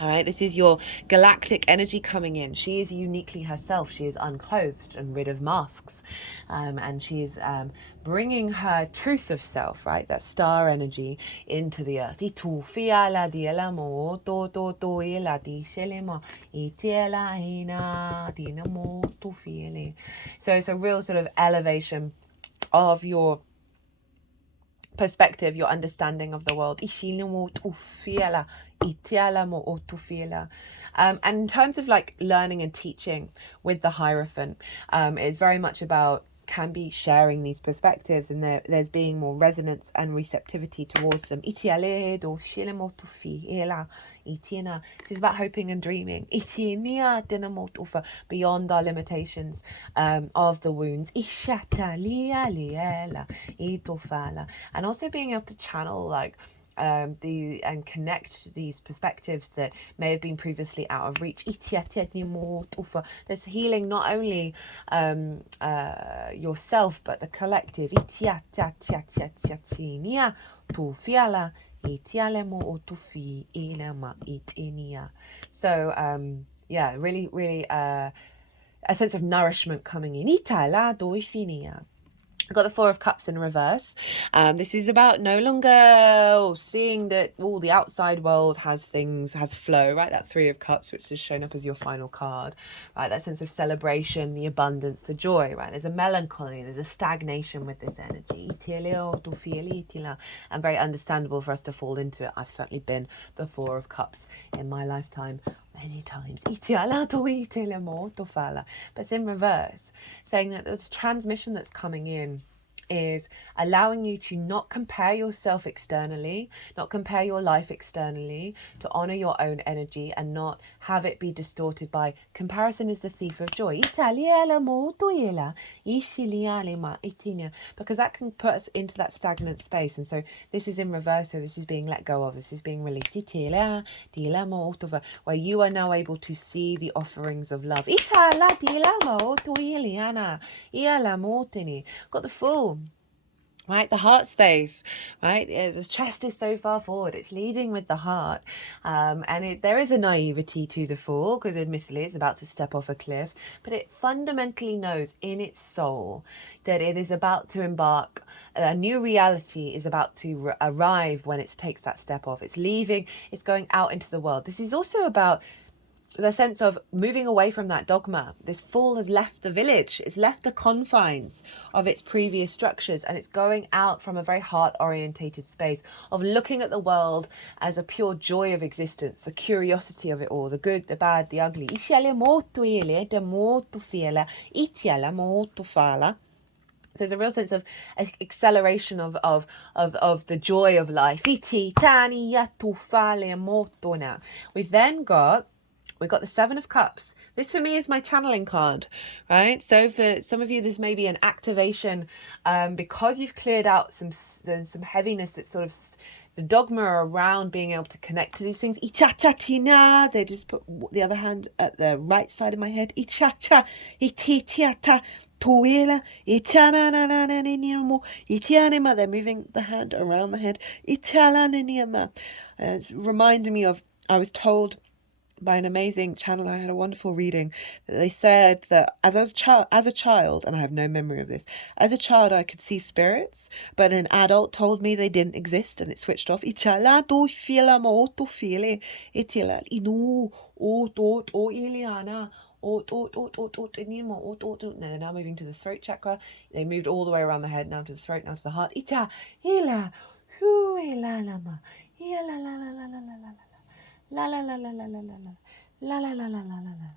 All right, this is your galactic energy coming in. She is uniquely herself. She is unclothed and rid of masks. And she is bringing her truth of self, right, that star energy, into the earth. So it's a real sort of elevation of your perspective, your understanding of the world. And in terms of like learning and teaching with the Hierophant, it's very much about, can be sharing these perspectives, and there's being more resonance and receptivity towards them. This is about hoping and dreaming beyond our limitations of the wounds, and also being able to channel like and connect these perspectives that may have been previously out of reach. There's healing not only yourself but the collective. So yeah, really a sense of nourishment coming in. I've got the Four of Cups in reverse. This is about no longer seeing that all the outside world has flow, right? That Three of Cups, which is shown up as your final card, right? That sense of celebration, the abundance, the joy, right? There's a melancholy, there's a stagnation with this energy. And very understandable for us to fall into it. I've certainly been the Four of Cups in my lifetime many times. But it's in reverse, saying that the transmission that's coming in is allowing you to not compare yourself externally, not compare your life externally, to honor your own energy and not have it be distorted by comparison is the thief of joy. Because that can put us into that stagnant space. And so this is in reverse. So this is being let go of. This is being released. Where you are now able to see the offerings of love. Got the Fool. Right, the heart space, right? The chest is so far forward. It's leading with the heart. And there is a naivety to the Fool, because admittedly it's about to step off a cliff. But it fundamentally knows in its soul that it is about to embark. A new reality is about to arrive when it takes that step off. It's leaving. It's going out into the world. This is also about the sense of moving away from that dogma. This Fool has left the village. It's left the confines of its previous structures, and it's going out from a very heart-orientated space of looking at the world as a pure joy of existence, the curiosity of it all, the good, the bad, the ugly. So there's a real sense of acceleration of the joy of life. We've then got the Seven of Cups. This for me is my channeling card, right? So for some of you, this may be an activation because you've cleared out some heaviness that's sort of the dogma around being able to connect to these things. Itatatina. They just put the other hand at the right side of my head. Ichacha. Ititiata. Toela. Itanananananimo. Itianima. They're moving the hand around the head. Italaniniama. It's reminding me of, I was told by an amazing channel, I had a wonderful reading, that they said that as a child, and I have no memory of this, as a child I could see spirits, but an adult told me they didn't exist and it switched off. They're now moving to the throat chakra. They moved all the way around the head, now to the throat, now to the heart. La la la la la la la la la la la la la la la.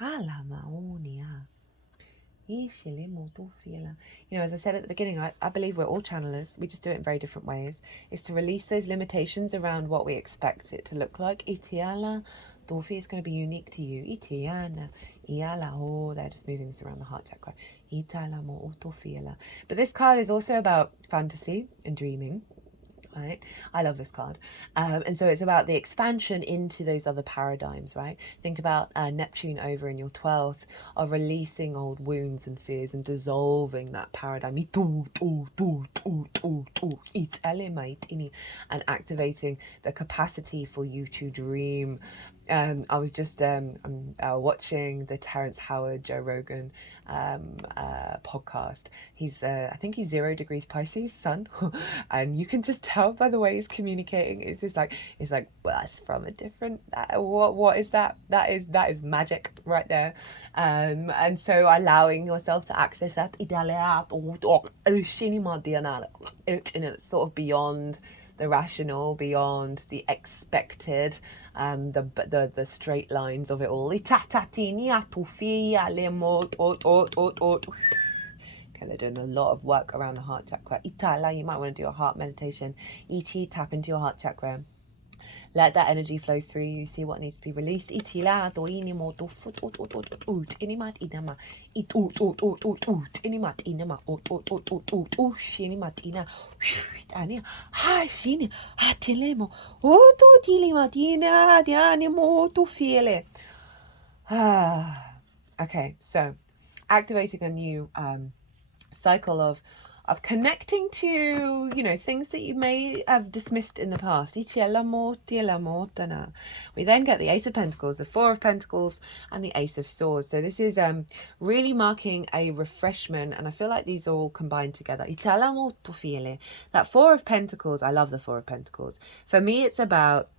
Ala maonia. You know, as I said at the beginning, I believe we're all channelers. We just do it in very different ways. It's to release those limitations around what we expect it to look like. Itiala, Dorfi is going to be unique to you. Itiana, Iala, oh, they're just moving this around the heart chakra. Itala mo autofiela. But this card is also about fantasy and dreaming. Right, I love this card, and so it's about the expansion into those other paradigms. Right, think about Neptune over in your 12th, of releasing old wounds and fears and dissolving that paradigm and activating the capacity for you to dream. I was just watching the Terrence Howard, Joe Rogan podcast. He's I think he's 0 degrees Pisces sun, and you can just tell by the way he's communicating. It's just like, it's like, well, that's from a different, what is that? That is magic right there. And so allowing yourself to access that it's sort of beyond the rational, beyond the expected, the straight lines of it all. Okay, they're doing a lot of work around the heart chakra. Itala, you might want to do a heart meditation. Iti, tap into your heart chakra. Let that energy flow through you. See what needs to be released. Itila, doinimo, inimat inama, inimat inama, shinimat ina, tania, ha shini, hatilemo, tilimatina, dianimo, to feel it. Okay, so activating a new cycle of connecting to, you know, things that you may have dismissed in the past. We then get the Ace of Pentacles, the Four of Pentacles, and the Ace of Swords. So this is really marking a refreshment, and I feel like these are all combined together. That Four of Pentacles, I love the Four of Pentacles. For me, it's about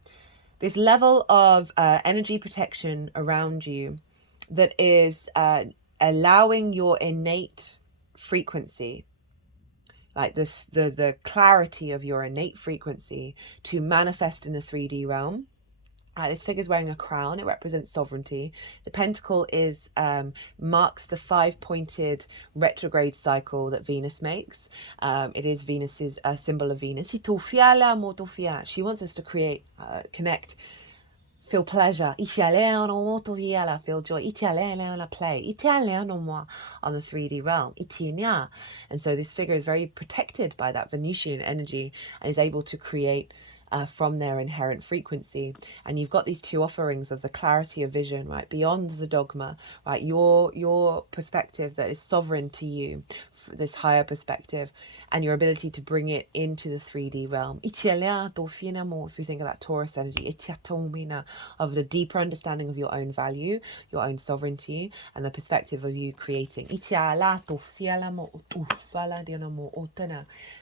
this level of energy protection around you that is allowing your innate frequency, like this, the clarity of your innate frequency, to manifest in the 3D realm. This figure's wearing a crown. It represents sovereignty. The pentacle is marks the 5-pointed retrograde cycle that Venus makes. It is Venus's symbol of Venus. She wants us to create, connect, feel pleasure, feel joy, play on the 3D realm. And so this figure is very protected by that Venusian energy and is able to create from their inherent frequency. And you've got these two offerings of the clarity of vision, right, beyond the dogma, right, your perspective that is sovereign to you, this higher perspective, and your ability to bring it into the 3D realm. If you think of that Taurus energy, of the deeper understanding of your own value, your own sovereignty, and the perspective of you creating.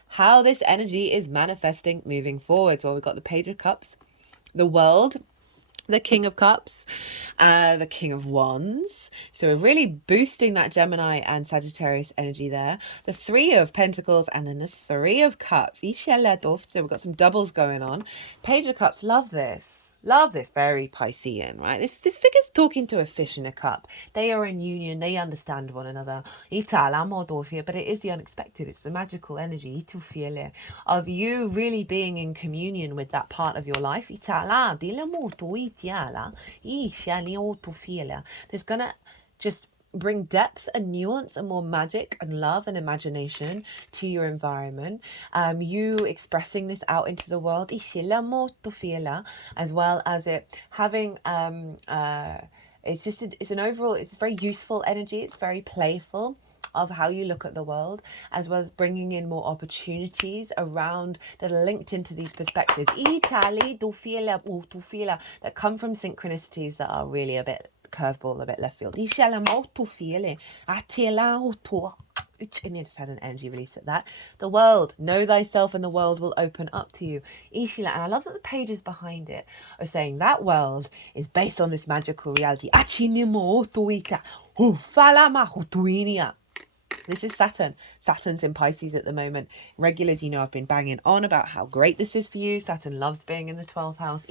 How this energy is manifesting moving forward. So we've got the Page of Cups, the World, the King of Cups, the King of Wands. So we're really boosting that Gemini and Sagittarius energy there. The Three of Pentacles and then the Three of Cups. So we've got some doubles going on. Page of Cups, love this. Love this, very Piscean, right? This figure's talking to a fish in a cup. They are in union, they understand one another. But it is the unexpected, it's the magical energy of you really being in communion with that part of your life. There's gonna just bring depth and nuance and more magic and love and imagination to your environment. You expressing this out into the world, as well as it having it's an overall, it's very useful energy. It's very playful of how you look at the world, as well as bringing in more opportunities around that are linked into these perspectives that come from synchronicities that are really a bit curveball, a bit left field. I just had an energy release at that. The world, know thyself and the world will open up to you. And I love that the pages behind it are saying that world is based on this magical reality. This is Saturn. Saturn's in Pisces at the moment. Regulars, you know, I've been banging on about how great this is for you. Saturn loves being in the 12th house.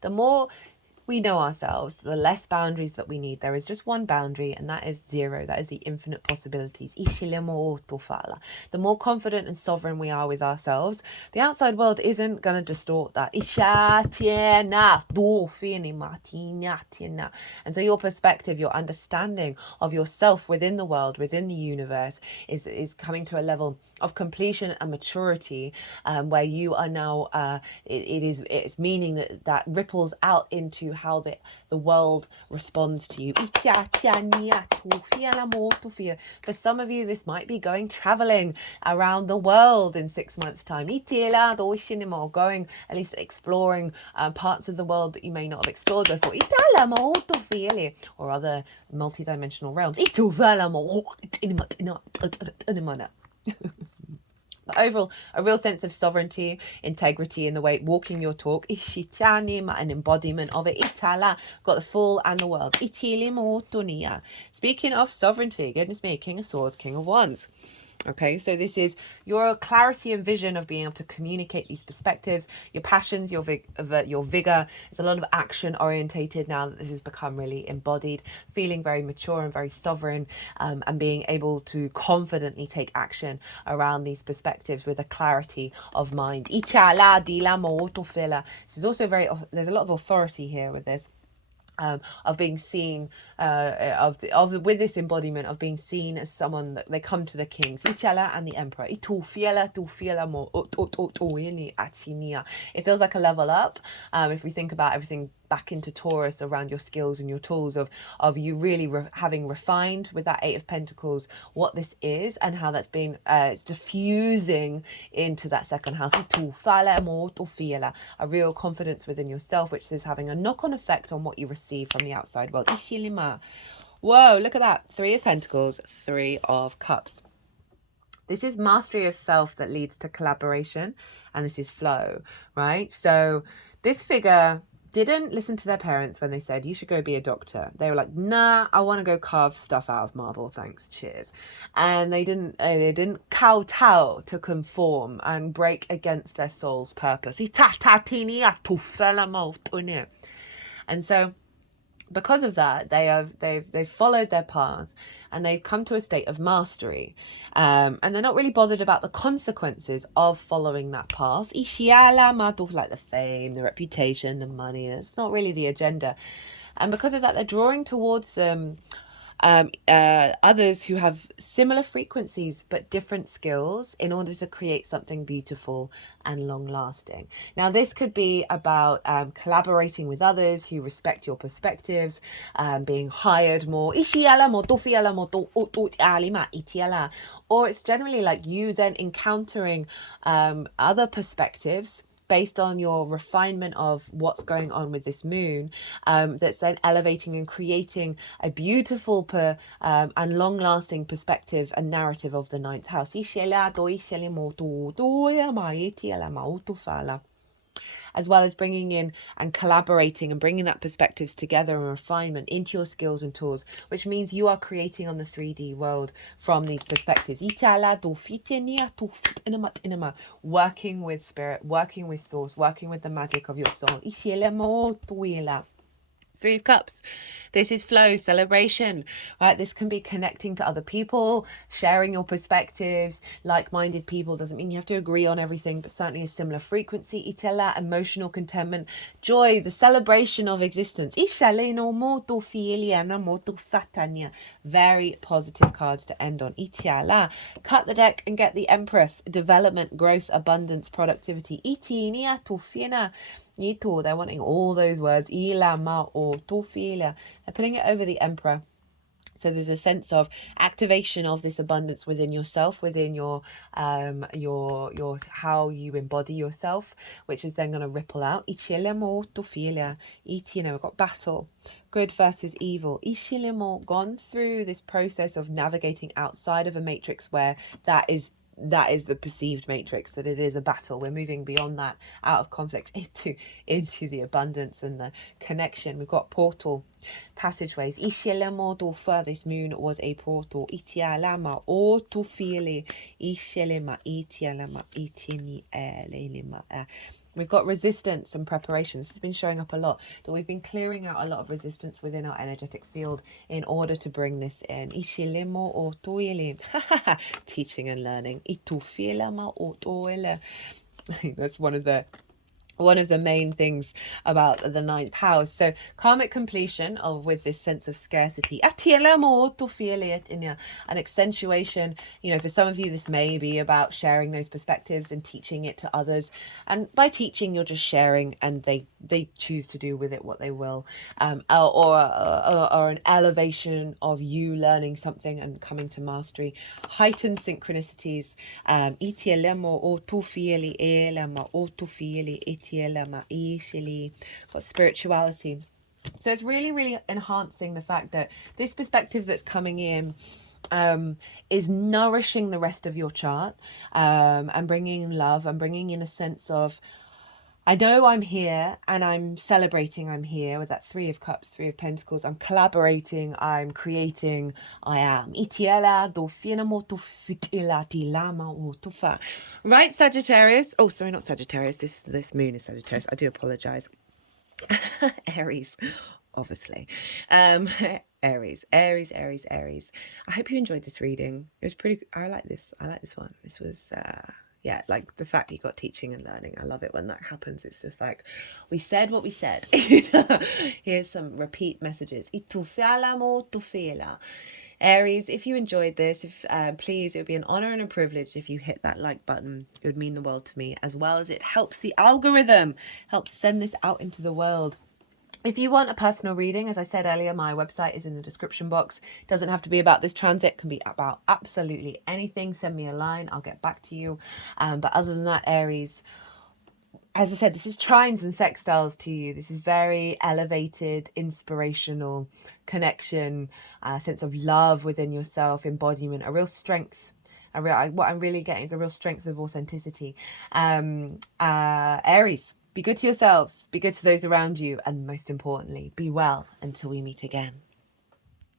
The more we know ourselves, the less boundaries that we need. There is just one boundary, and that is zero. That is the infinite possibilities. The more confident and sovereign we are with ourselves, the outside world isn't going to distort that. And so your perspective, your understanding of yourself within the world, within the universe, is coming to a level of completion and maturity, where you are now, it's meaning that ripples out into how the world responds to you. For some of you, this might be going traveling around the world in 6 months' time. Going, at least exploring parts of the world that you may not have explored before. Or other multidimensional realms. But overall, a real sense of sovereignty, integrity in the way, walking your talk, an embodiment of it. Got the full and the world. Speaking of sovereignty, goodness me, King of Swords, King of Wands. Okay, so this is your clarity and vision of being able to communicate these perspectives, your passions, your vigor. It's a lot of action orientated now that this has become really embodied, feeling very mature and very sovereign, and being able to confidently take action around these perspectives with a clarity of mind. This is also there's a lot of authority here with this. Of being seen, with this embodiment of being seen as someone that they come to the kings, and the emperor. It feels like a level up. If we think about everything back into Taurus around your skills and your tools of you really having refined with that 8 of Pentacles what this is and how that's been it's diffusing into that second house. A real confidence within yourself, which is having a knock-on effect on what you receive from the outside world. Whoa, look at that. 3 of Pentacles, 3 of Cups. This is mastery of self that leads to collaboration, and this is flow, right? So this figure didn't listen to their parents when they said, you should go be a doctor. They were like, nah, I want to go carve stuff out of marble, thanks, cheers. And they didn't kowtow to conform and break against their soul's purpose. And so because of that, they've followed their paths and they've come to a state of mastery, and they're not really bothered about the consequences of following that path. Like the fame, the reputation, the money. That's not really the agenda, and because of that, they're drawing towards them others who have similar frequencies but different skills in order to create something beautiful and long lasting. Now this could be about collaborating with others who respect your perspectives, being hired more, or it's generally like you then encountering other perspectives based on your refinement of what's going on with this moon, that's then elevating and creating a beautiful and long-lasting perspective and narrative of the 9th house. as well as bringing in and collaborating and bringing that perspectives together and refinement into your skills and tools, which means you are creating on the 3D world from these perspectives. Working with spirit, working with source, working with the magic of your soul. Three of Cups. This is flow, celebration, right? This can be connecting to other people, sharing your perspectives, like-minded people. Doesn't mean you have to agree on everything, but certainly a similar frequency. Itela, emotional contentment, joy, the celebration of existence. Very positive cards to end on. Itiala. Cut the deck and get the Empress. Development, growth, abundance, productivity. Itinia tufina. They're wanting all those words. Ilama or tofilia. They're putting it over the Emperor. So there's a sense of activation of this abundance within yourself, within your how you embody yourself, which is then going to ripple out. We've got battle, good versus evil. Gone through this process of navigating outside of a matrix where that is the perceived matrix, that it is a battle. We're moving beyond that, out of conflict into the abundance and the connection. We've got portal, passageways. This moon was a portal. We've got resistance and preparation. This has been showing up a lot, but we've been clearing out a lot of resistance within our energetic field in order to bring this in. Teaching and learning. That's one of the main things about the ninth house. So karmic completion with this sense of scarcity, an accentuation. For some of you this may be about sharing those perspectives and teaching it to others, and by teaching you're just sharing and they choose to do with it what they will, or an elevation of you learning something and coming to mastery. Heightened synchronicities, got spirituality. So it's really, really enhancing the fact that this perspective that's coming in is nourishing the rest of your chart, and bringing in love and bringing in a sense of, I know I'm here and I'm celebrating I'm here with that 3 of Cups, 3 of Pentacles. I'm collaborating, I'm creating, I am. Right, Sagittarius. Oh, sorry, not Sagittarius. This moon is Sagittarius. I do apologize. Aries, obviously. Aries. I hope you enjoyed this reading. It was pretty, I like this one. This was yeah, like the fact you got teaching and learning. I love it when that happens. It's just like, we said what we said. Here's some repeat messages. Aries, if you enjoyed this, please, it would be an honor and a privilege if you hit that like button. It would mean the world to me, as well as it helps the algorithm, helps send this out into the world. If you want a personal reading, as I said earlier, my website is in the description box. It doesn't have to be about this transit. It can be about absolutely anything. Send me a line. I'll get back to you. But other than that, Aries, as I said, this is trines and sextiles to you. This is very elevated, inspirational connection, sense of love within yourself, embodiment, a real strength. What I'm really getting is a real strength of authenticity. Aries, be good to yourselves, be good to those around you, and most importantly, be well until we meet again.